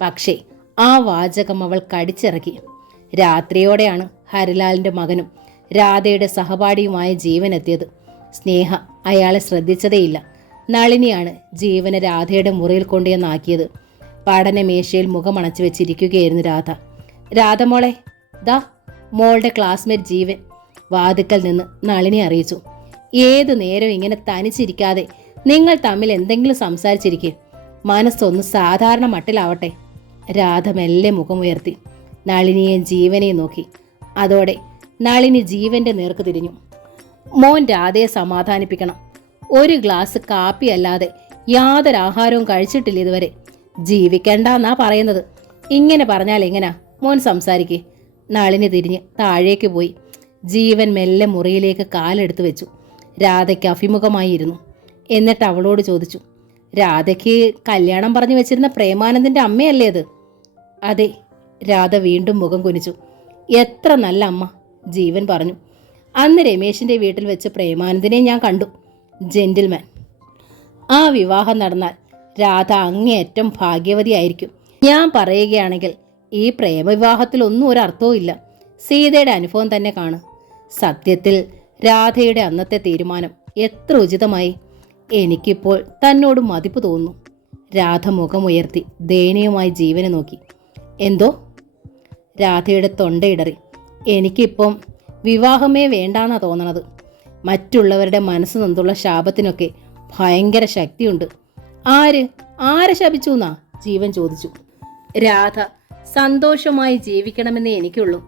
പക്ഷേ ആ വാചകം അവൾ കടിച്ചിറക്കി. രാത്രിയോടെയാണ് ഹരിലാലിൻ്റെ മകനും രാധയുടെ സഹപാഠിയുമായ ജീവൻ എത്തിയത്. സ്നേഹ അയാളെ ശ്രദ്ധിച്ചതേയില്ല. നളിനിയാണ് ജീവനെ രാധയുടെ മുറിയിൽ കൊണ്ടുവന്നാക്കിയത്. പഠനമേശയിൽ മുഖമണച്ചു വെച്ചിരിക്കുകയായിരുന്നു രാധ. രാധ മോളെ, ദാ മോളുടെ ക്ലാസ്മേറ്റ് ജീവൻ, വാതിക്കൽ നിന്ന് നളിനി അറിയിച്ചു. ഏതു നേരം ഇങ്ങനെ തനിച്ചിരിക്കാതെ നിങ്ങൾ തമ്മിൽ എന്തെങ്കിലും സംസാരിച്ചിരിക്കെ, മനസ്സൊന്ന് സാധാരണ മട്ടിലാവട്ടെ. രാധ മെല്ലെ മുഖമുയർത്തി നളിനിയെയും ജീവനെയും നോക്കി. അതോടെ നളിനി ജീവന്റെ നേർക്ക് തിരിഞ്ഞു. മോൻ രാധയെ സമാധാനിപ്പിക്കണം. ഒരു ഗ്ലാസ് കാപ്പി അല്ലാതെ യാതൊരു ആഹാരവും കഴിച്ചിട്ടില്ല ഇതുവരെ. ജീവിക്കണ്ടെന്നാ പറയുന്നത്. ഇങ്ങനെ പറഞ്ഞാൽ എങ്ങനാ മോൻ സംസാരിക്കേ? നളിനി തിരിഞ്ഞ് താഴേക്ക് പോയി. ജീവൻ മെല്ലെ മുറിയിലേക്ക് കാലെടുത്ത് വെച്ചു. രാധയ്ക്ക് അഭിമുഖമായിരുന്നു. എന്നിട്ട് അവളോട് ചോദിച്ചു, രാധയ്ക്ക് കല്യാണം പറഞ്ഞു വെച്ചിരുന്ന പ്രേമാനന്ദന്റെ അമ്മയല്ലേ അത്? അതെ, രാധ വീണ്ടും മുഖം കുനിച്ചു. എത്ര നല്ല അമ്മ, ജീവൻ പറഞ്ഞു. അന്ന് രമേശിന്റെ വീട്ടിൽ വെച്ച് പ്രേമാനന്ദനെ ഞാൻ കണ്ടു. ജെന്റിൽമാൻ. ആ വിവാഹം നടന്നാൽ രാധ അങ്ങേയറ്റം ഭാഗ്യവതിയായിരിക്കും. ഞാൻ പറയുകയാണെങ്കിൽ ഈ പ്രേമവിവാഹത്തിലൊന്നും ഒരർത്ഥവും ഇല്ല. സീതയുടെ അനുഭവം തന്നെ കാണും. സത്യത്തിൽ രാധയുടെ അന്നത്തെ തീരുമാനം എത്ര ഉചിതമായി. എനിക്കിപ്പോൾ തന്നോട് മതിപ്പ് തോന്നുന്നു. രാധ മുഖമുയർത്തി ദയനീയമായി ജീവനെ നോക്കി. എന്തോ? രാധയുടെ തൊണ്ടയിടറി. എനിക്കിപ്പം വിവാഹമേ വേണ്ടാന്നാ തോന്നണത്. മറ്റുള്ളവരുടെ മനസ്സ് നൊന്തുള്ള ശാപത്തിനൊക്കെ ഭയങ്കര ശക്തിയുണ്ട്. ആരെ ശപിച്ചു എന്നാ ജീവൻ ചോദിച്ചു. രാധ സന്തോഷമായി ജീവിക്കണമെന്നേ എനിക്കുള്ളൂ.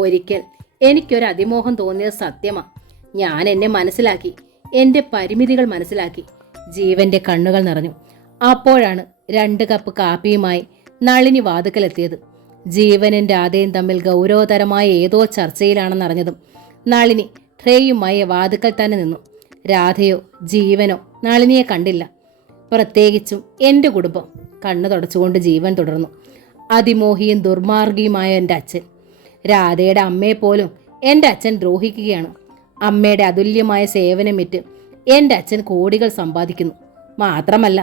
ഒരിക്കൽ എനിക്കൊരു അതിമോഹം തോന്നിയത് സത്യമാ. ഞാൻ എന്നെ മനസ്സിലാക്കി, എൻ്റെ പരിമിതികൾ മനസ്സിലാക്കി. ജീവന്റെ കണ്ണുകൾ നിറഞ്ഞു. അപ്പോഴാണ് 2 കപ്പ് കാപ്പിയുമായി നളിനി വാതുക്കലെത്തിയത്. ജീവനും രാധയും തമ്മിൽ ഗൗരവതരമായ ഏതോ ചർച്ചയിലാണെന്നറിഞ്ഞതും നളിനി ട്രേയുമായി വാതുക്കൽ തന്നെ നിന്നു. രാധയോ ജീവനോ നളിനിയെ കണ്ടില്ല. പ്രത്യേകിച്ചും എൻ്റെ കുടുംബം. കണ്ണു തുടച്ചുകൊണ്ട് ജീവൻ തുടർന്നു. അതിമോഹിയും ദുർമാർഗിയുമായ എൻ്റെ അച്ഛൻ. രാധയുടെ അമ്മയെപ്പോലും എൻ്റെ അച്ഛൻ ദ്രോഹിക്കുകയാണ്. അമ്മയുടെ അതുല്യമായ സേവനം വിറ്റ് എൻ്റെ അച്ഛൻ കോടികൾ സമ്പാദിക്കുന്നു. മാത്രമല്ല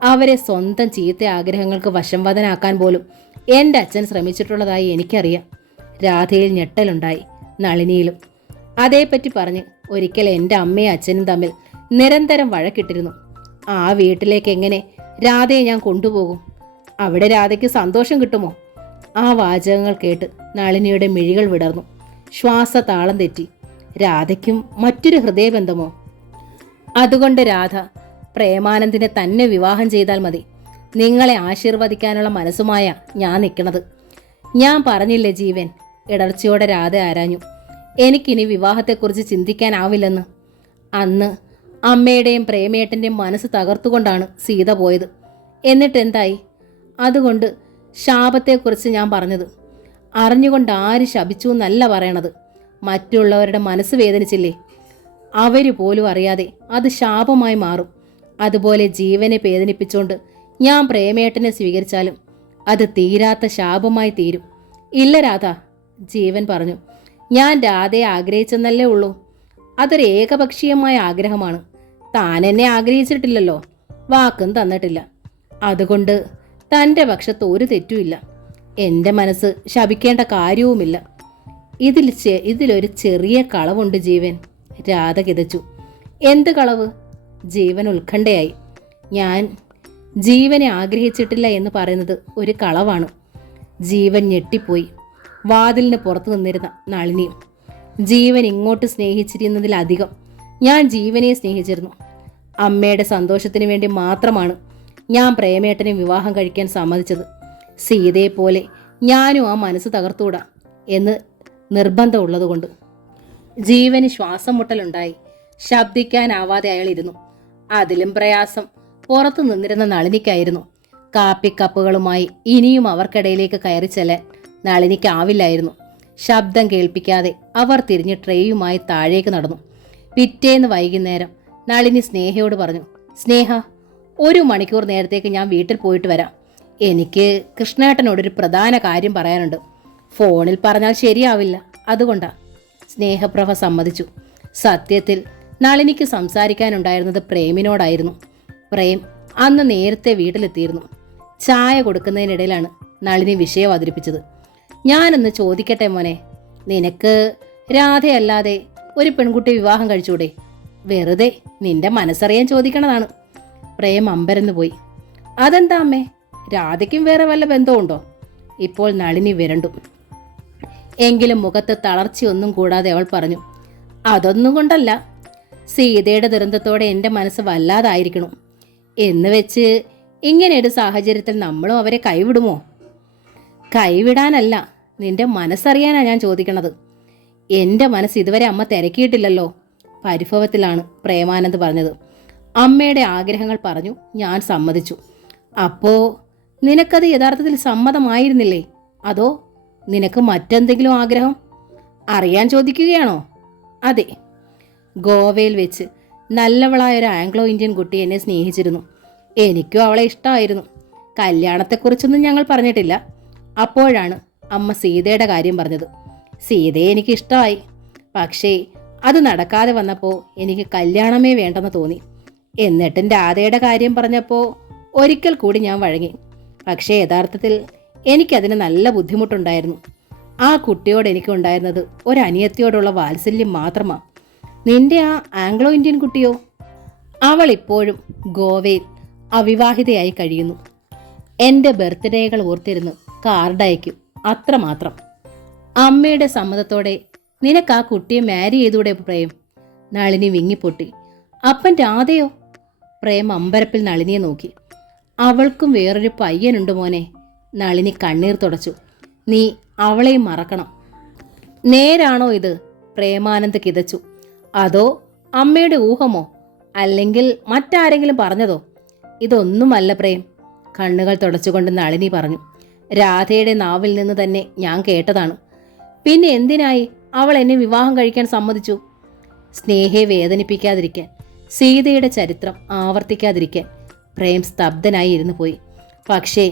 അവരെ സ്വന്തം ചീത്ത ആഗ്രഹങ്ങൾക്ക് വശംവദനാക്കാൻ പോലും എൻ്റെ അച്ഛൻ ശ്രമിച്ചിട്ടുള്ളതായി എനിക്കറിയാം. രാധയിൽ ഞെട്ടലുണ്ടായി, നളിനിയിലും. അതേപ്പറ്റി പറഞ്ഞ് ഒരിക്കൽ എൻ്റെ അമ്മയും അച്ഛനും തമ്മിൽ നിരന്തരം വഴക്കിട്ടിരുന്നു. ആ വീട്ടിലേക്ക് എങ്ങനെ രാധയെ ഞാൻ കൊണ്ടുപോകും? അവിടെ രാധയ്ക്ക് സന്തോഷം കിട്ടുമോ? ആ വാചകങ്ങൾ കേട്ട് നളിനിയുടെ മിഴികൾ വിടർന്നു. ശ്വാസതാളം തെറ്റി. രാധയ്ക്കും മറ്റൊരു ഹൃദയബന്ധമോ? അതുകൊണ്ട് രാധ പ്രേമാനന്ദിനെ തന്നെ വിവാഹം ചെയ്താൽ മതി. നിങ്ങളെ ആശീർവദിക്കാനുള്ള മനസ്സുമായ ഞാൻ നിൽക്കണത്. ഞാൻ പറഞ്ഞില്ലേ ജീവൻ? ഇടർച്ചയോടെ രാധ ആരാഞ്ഞു. എനിക്കിനി വിവാഹത്തെക്കുറിച്ച് ചിന്തിക്കാനാവില്ലെന്ന്. അന്ന് അമ്മയുടെയും പ്രേമേട്ടൻ്റെയും മനസ്സ് തകർത്തുകൊണ്ടാണ് സീത പോയത്. എന്നിട്ടെന്തായി? അതുകൊണ്ട് ശാപത്തെക്കുറിച്ച് ഞാൻ പറഞ്ഞത്. അറിഞ്ഞുകൊണ്ട് ആര് ശപിച്ചു എന്നല്ല പറയണത്. മറ്റുള്ളവരുടെ മനസ്സ് വേദനിച്ചില്ലേ, അവർ പോലും അറിയാതെ അത് ശാപമായി മാറും. അതുപോലെ ജീവനെ വേദനിപ്പിച്ചുകൊണ്ട് ഞാൻ പ്രേമേട്ടനെ സ്വീകരിച്ചാലും അത് തീരാത്ത ശാപമായി തീരും. ഇല്ല രാധ, ജീവൻ പറഞ്ഞു. ഞാൻ രാധയെ ആഗ്രഹിച്ചെന്നല്ലേ ഉള്ളൂ. അതൊരു ഏകപക്ഷീയമായ ആഗ്രഹമാണ്. താൻ എന്നെ ആഗ്രഹിച്ചിട്ടില്ലല്ലോ, വാക്കും തന്നിട്ടില്ല. അതുകൊണ്ട് തൻ്റെ പക്ഷത്ത് ഒരു തെറ്റുമില്ല. എൻ്റെ മനസ്സ് ശപിക്കേണ്ട കാര്യവുമില്ല. ഇതിലൊരു ചെറിയ കളവുണ്ട് ജീവൻ. രാധ കിതച്ചു. എന്ത് കളവ്? ജീവൻ ഉത്കണ്ഠയായി. ഞാൻ ജീവനെ ആഗ്രഹിച്ചിട്ടില്ല എന്ന് പറയുന്നത് ഒരു കളവാണ്. ജീവൻ ഞെട്ടിപ്പോയി. വാതിലിന് പുറത്തു നിന്നിരുന്ന നളിനിയും. ജീവൻ ഇങ്ങോട്ട് സ്നേഹിച്ചിരുന്നതിലധികം ഞാൻ ജീവനെ സ്നേഹിച്ചിരുന്നു. അമ്മയുടെ സന്തോഷത്തിന് വേണ്ടി മാത്രമാണ് ഞാൻ പ്രേമേട്ടനെ വിവാഹം കഴിക്കാൻ സമ്മതിച്ചത്. സീതയെപ്പോലെ ഞാനും ആ മനസ്സ് തകർത്തുകൂടാ എന്ന് നിർബന്ധമുള്ളതുകൊണ്ട്. ജീവന് ശ്വാസം മുട്ടലുണ്ടായി. ശബ്ദിക്കാനാവാതെ അയാൾ ഇരുന്നു. അതിലും പ്രയാസം പുറത്തു നിന്നിരുന്ന നളിനിക്കായിരുന്നു. കാപ്പിക്കപ്പുകളുമായി ഇനിയും അവർക്കിടയിലേക്ക് കയറി ചെല്ലാൻ നളിനിക്കാവില്ലായിരുന്നു. ശബ്ദം കേൾപ്പിക്കാതെ അവർ തിരിഞ്ഞ് ട്രേയുമായി താഴേക്ക് നടന്നു. പിറ്റേന്ന് വൈകുന്നേരം നളിനി സ്നേഹയോട് പറഞ്ഞു, സ്നേഹ, 1 മണിക്കൂർ നേരത്തേക്ക് ഞാൻ വീട്ടിൽ പോയിട്ട് വരാം. എനിക്ക് കൃഷ്ണേട്ടനോടൊരു പ്രധാന കാര്യം പറയാനുണ്ട്. ഫോണിൽ പറഞ്ഞാൽ ശരിയാവില്ല, അതുകൊണ്ടാ. സ്നേഹപ്രഭ സമ്മതിച്ചു. സത്യത്തിൽ നളിനിക്ക് സംസാരിക്കാനുണ്ടായിരുന്നത് പ്രേമിനോടായിരുന്നു. പ്രേം അന്ന് നേരത്തെ വീട്ടിലെത്തിയിരുന്നു. ചായ കൊടുക്കുന്നതിനിടയിലാണ് നളിനി വിഷയം അവതരിപ്പിച്ചത്. ഞാനൊന്ന് ചോദിക്കട്ടെ മോനെ, നിനക്ക് രാധയല്ലാതെ ഒരു പെൺകുട്ടി വിവാഹം കഴിച്ചൂടെ? വെറുതെ നിന്റെ മനസ്സറിയാൻ ചോദിക്കണതാണ്. പ്രേം അമ്പരന്ന് പോയി. അതെന്താ അമ്മേ, രാധയ്ക്കും വേറെ വല്ല ബന്ധമുണ്ടോ? ഇപ്പോൾ നളിനി വിരണ്ടു. എങ്കിലും മുഖത്ത് തളർച്ചയൊന്നും കൂടാതെ അവൾ പറഞ്ഞു, അതൊന്നും കൊണ്ടല്ല. സീതയുടെ ദുരന്തത്തോടെ എൻ്റെ മനസ്സ് വല്ലാതായിരിക്കണം എന്ന് വെച്ച് ഇങ്ങനെയൊരു സാഹചര്യത്തിൽ നമ്മളും അവരെ കൈവിടുമോ? കൈവിടാനല്ല, നിന്റെ മനസ്സറിയാനാ ഞാൻ ചോദിക്കണത്. എൻ്റെ മനസ്സ് ഇതുവരെ അമ്മ തിരക്കിയിട്ടില്ലല്ലോ. പരിഭവത്തിലാണ് പ്രേമാനന്ദ് പറഞ്ഞത്. അമ്മയുടെ ആഗ്രഹങ്ങൾ പറഞ്ഞു ഞാൻ സമ്മതിച്ചു. അപ്പോ നിനക്കത് യഥാർത്ഥത്തിൽ സമ്മതമായിരുന്നില്ലേ? അതോ നിനക്ക് മറ്റെന്തെങ്കിലും ആഗ്രഹം അറിയാൻ ചോദിക്കുകയാണോ? അതെ. ഗോവയിൽ വെച്ച് നല്ലവളായൊരു ആംഗ്ലോ ഇന്ത്യൻ കുട്ടി എന്നെ സ്നേഹിച്ചിരുന്നു. എനിക്കും അവളെ ഇഷ്ടമായിരുന്നു. കല്യാണത്തെക്കുറിച്ചൊന്നും ഞങ്ങൾ പറഞ്ഞിട്ടില്ല. അപ്പോഴാണ് അമ്മ സീതയുടെ കാര്യം പറഞ്ഞത്. സീതയെ എനിക്ക് ഇഷ്ടമായി. പക്ഷേ അത് നടക്കാതെ വന്നപ്പോൾ എനിക്ക് കല്യാണമേ വേണ്ടെന്ന് തോന്നി. എന്നിട്ടും രാധയുടെ കാര്യം പറഞ്ഞപ്പോൾ ഒരിക്കൽ കൂടി ഞാൻ വഴങ്ങി. പക്ഷേ യഥാർത്ഥത്തിൽ എനിക്കതിന് നല്ല ബുദ്ധിമുട്ടുണ്ടായിരുന്നു. ആ കുട്ടിയോട് എനിക്കുണ്ടായിരുന്നത് ഒരനിയത്തിയോടുള്ള വാത്സല്യം മാത്രമാണ്. നിന്റെ ആ ആംഗ്ലോ ഇന്ത്യൻ കുട്ടിയോ? അവൾ ഇപ്പോഴും ഗോവയിൽ അവിവാഹിതയായി കഴിയുന്നു. എൻ്റെ ബർത്ത്ഡേകൾ ഓർത്തിരുന്ന് കാർഡ് അയക്കും, അത്രമാത്രം. അമ്മയുടെ സമ്മതത്തോടെ നിനക്ക് ആ കുട്ടിയെ മാരി ചെയ്തൂടെ പ്രേം? നളിനി വിങ്ങിപ്പൊട്ടി. അപ്പൻ രാധയോ? പ്രേം അമ്പരപ്പിൽ നളിനിയെ നോക്കി. അവൾക്കും വേറൊരു പയ്യനുണ്ട് മോനെ. നളിനി കണ്ണീർ തുടച്ചു. നീ അവളെയും മറക്കണം. നേരാണോ ഇത്? പ്രേമാനന്ദ് കിതച്ചു. അതോ അമ്മയുടെ ഊഹമോ? അല്ലെങ്കിൽ മറ്റാരെങ്കിലും പറഞ്ഞതോ? ഇതൊന്നുമല്ല പ്രേം. കണ്ണുകൾ തുടച്ചുകൊണ്ട് നളിനി പറഞ്ഞു. രാധയുടെ നാവിൽ നിന്ന് തന്നെ ഞാൻ കേട്ടതാണ്. പിന്നെ എന്തിനായി അവൾ എന്നെ വിവാഹം കഴിക്കാൻ സമ്മതിച്ചു? സ്നേഹയെ വേദനിപ്പിക്കാതിരിക്കാൻ, സീതയുടെ ചരിത്രം ആവർത്തിക്കാതിരിക്കാൻ. പ്രേം സ്തബ്ധനായി ഇരുന്നു പോയി. പക്ഷേ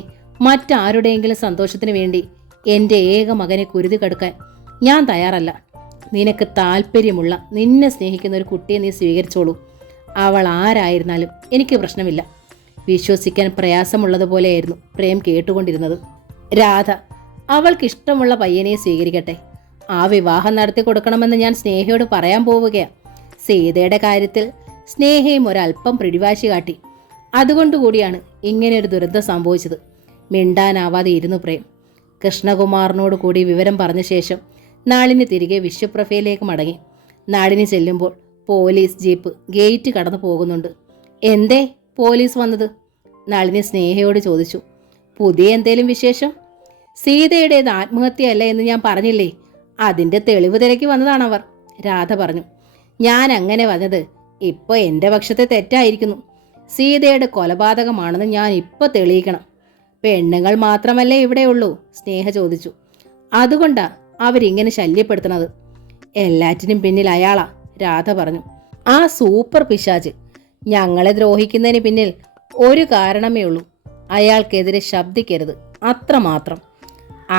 മറ്റാരുടെയെങ്കിലും സന്തോഷത്തിന് വേണ്ടി എൻ്റെ ഏക മകനെ കുരുതി കടുക്കാൻ ഞാൻ തയ്യാറല്ല. നിനക്ക് താല്പര്യമുള്ള, നിന്നെ സ്നേഹിക്കുന്ന ഒരു കുട്ടിയെ നീ സ്വീകരിച്ചോളൂ. അവൾ ആരായിരുന്നാലും എനിക്ക് പ്രശ്നമില്ല. വിശ്വസിക്കാൻ പ്രയാസമുള്ളതുപോലെയായിരുന്നു പ്രേം കേട്ടുകൊണ്ടിരുന്നത്. രാധ അവൾക്കിഷ്ടമുള്ള പയ്യനെ സ്വീകരിക്കട്ടെ. ആ വിവാഹം നടത്തി കൊടുക്കണമെന്ന് ഞാൻ സ്നേഹയോട് പറയാൻ പോവുകയാണ്. സീതയുടെ കാര്യത്തിൽ സ്നേഹയും ഒരല്പം പിടിവാശി കാട്ടി. അതുകൊണ്ടുകൂടിയാണ് ഇങ്ങനെയൊരു ദുരന്തം സംഭവിച്ചത്. മിണ്ടാനാവാതെ ഇരുന്നു പ്രേം. കൃഷ്ണകുമാറിനോട് കൂടി വിവരം പറഞ്ഞ ശേഷം നാളിനി തിരികെ വിശ്വപ്രഭയിലേക്ക് മടങ്ങി. നാളിനി ചെല്ലുമ്പോൾ പോലീസ് ജീപ്പ് ഗേറ്റ് കടന്നു പോകുന്നുണ്ട്. എന്തേ പോലീസ് വന്നത്? നളിനി സ്നേഹയോട് ചോദിച്ചു. പുതിയ എന്തേലും വിശേഷം? സീതയുടേത് ആത്മഹത്യയല്ല എന്ന് ഞാൻ പറഞ്ഞില്ലേ, അതിൻ്റെ തെളിവ് തിരക്കി വന്നതാണവർ, രാധ പറഞ്ഞു. ഞാൻ അങ്ങനെ വന്നത് ഇപ്പോൾ എൻ്റെ പക്ഷത്തെ തെറ്റായിരിക്കുന്നു. സീതയുടെ കൊലപാതകമാണെന്ന് ഞാൻ ഇപ്പോൾ തെളിയിക്കണം. പെണ്ണുങ്ങൾ മാത്രമല്ലേ ഇവിടെയുള്ളൂ? സ്നേഹ ചോദിച്ചു. അതുകൊണ്ടാ അവരിങ്ങനെ ശല്യപ്പെടുത്തുന്നത്. എല്ലാറ്റിനും പിന്നിൽ അയാളാ, രാധ പറഞ്ഞു. ആ സൂപ്പർ പിശാച്. ഞങ്ങളെ ദ്രോഹിക്കുന്നതിന് പിന്നിൽ ഒരു കാരണമേ ഉള്ളൂ. അയാൾക്കെതിരെ ശബ്ദിക്കരുത്, അത്രമാത്രം.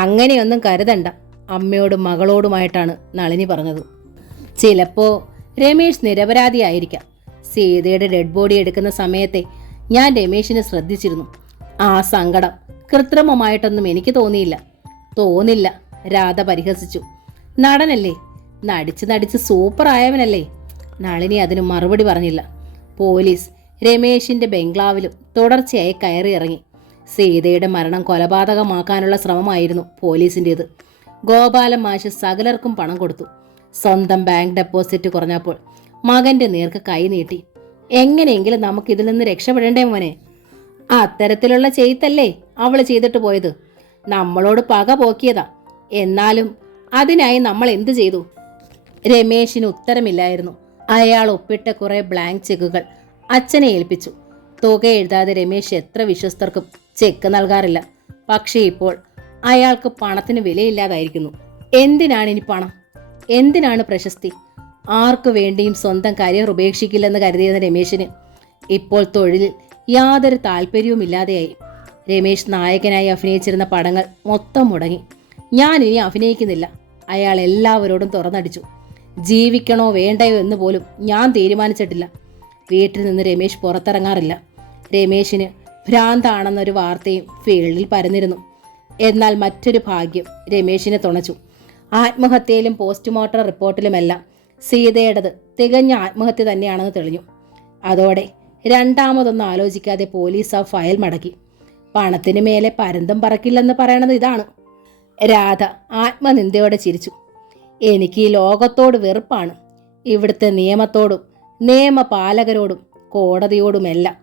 അങ്ങനെയൊന്നും കരുതണ്ട, അമ്മയോടും മകളോടുമായിട്ടാണ് നളിനി പറഞ്ഞത്. ചിലപ്പോൾ രമേശ് നിരപരാധിയായിരിക്കാം. സീതയുടെ ഡെഡ് ബോഡി എടുക്കുന്ന സമയത്തെ ഞാൻ രമേശിനെ ശ്രദ്ധിച്ചിരുന്നു. ആ സങ്കടം കൃത്രിമമായിട്ടൊന്നും എനിക്ക് തോന്നില്ല, രാധ പരിഹസിച്ചു. നടനല്ലേ, നടിച്ച് സൂപ്പർ ആയവനല്ലേ? നളിനി അതിന് മറുപടി പറഞ്ഞില്ല. പോലീസ് രമേശിന്റെ ബംഗ്ലാവിലും തുടർച്ചയായി കയറി ഇറങ്ങി. സീതയുടെ മരണം കൊലപാതകമാക്കാനുള്ള ശ്രമമായിരുന്നു പോലീസിൻ്റേത്. ഗോപാലൻ മാഷ് സകലർക്കും പണം കൊടുത്തു. സ്വന്തം ബാങ്ക് ഡെപ്പോസിറ്റ് കുറഞ്ഞപ്പോൾ മകന്റെ നേർക്ക് കൈ നീട്ടി. എങ്ങനെയെങ്കിലും നമുക്കിതിൽ നിന്ന് രക്ഷപ്പെടേണ്ടേ മോനെ? അത്തരത്തിലുള്ള ചെയ്ത്തല്ലേ അവൾ ചെയ്തിട്ട് പോയത്. നമ്മളോട് പക പോക്കിയതാ. എന്നാലും അതിനായി നമ്മൾ എന്തു ചെയ്തു? രമേശിന് ഉത്തരമില്ലായിരുന്നു. അയാൾ ഒപ്പിട്ട കുറെ ബ്ലാങ്ക് ചെക്കുകൾ അച്ഛനെ ഏൽപ്പിച്ചു. തുക എഴുതാതെ രമേശ് എത്ര വിശ്വസ്തർക്കും ചെക്ക് നൽകാറില്ല. പക്ഷേ ഇപ്പോൾ അയാൾക്ക് പണത്തിന് വിലയില്ലാതായിരിക്കുന്നു. എന്തിനാണ് ഇനി പണം? എന്തിനാണ് പ്രശസ്തി? ആർക്കു വേണ്ടിയും സ്വന്തം കരിയർ ഉപേക്ഷിക്കില്ലെന്ന് കരുതിയിരുന്ന രമേശിന് ഇപ്പോൾ തൊഴിലിൽ യാതൊരു താല്പര്യവുമില്ലാതെയായി. രമേശ് നായകനായി അഭിനയിച്ചിരുന്ന പടങ്ങൾ മൊത്തം മുടങ്ങി. ഞാൻ ഇനി അഭിനയിക്കുന്നില്ല, അയാൾ എല്ലാവരോടും തുറന്നടിച്ചു. ജീവിക്കണോ വേണ്ടയോ എന്ന് പോലും ഞാൻ തീരുമാനിച്ചിട്ടില്ല. വീട്ടിൽ നിന്ന് രമേശ് പുറത്തിറങ്ങാറില്ല. രമേശിന് ഭ്രാന്താണെന്നൊരു വാർത്തയും ഫീൽഡിൽ പരന്നിരുന്നു. എന്നാൽ മറ്റൊരു ഭാഗ്യം രമേശിനെ തുണച്ചു. ആത്മഹത്യയിലും പോസ്റ്റ്മോർട്ടം റിപ്പോർട്ടിലുമെല്ലാം സീതയുടേത് തികഞ്ഞ ആത്മഹത്യ തന്നെയാണെന്ന് തെളിഞ്ഞു. അതോടെ രണ്ടാമതൊന്നും ആലോചിക്കാതെ പോലീസ് ആ ഫയൽ മടക്കി. പണത്തിന് മേലെ പരന്തം പറക്കില്ലെന്ന് പറയണത് ഇതാണ്. രാധ ആത്മനിന്ദയോടെ ചിരിച്ചു. എനിക്ക് ഈ ലോകത്തോട് വെറുപ്പാണ്, ഇവിടുത്തെ നിയമത്തോടും നിയമപാലകരോടും കോടതിയോടുമെല്ലാം.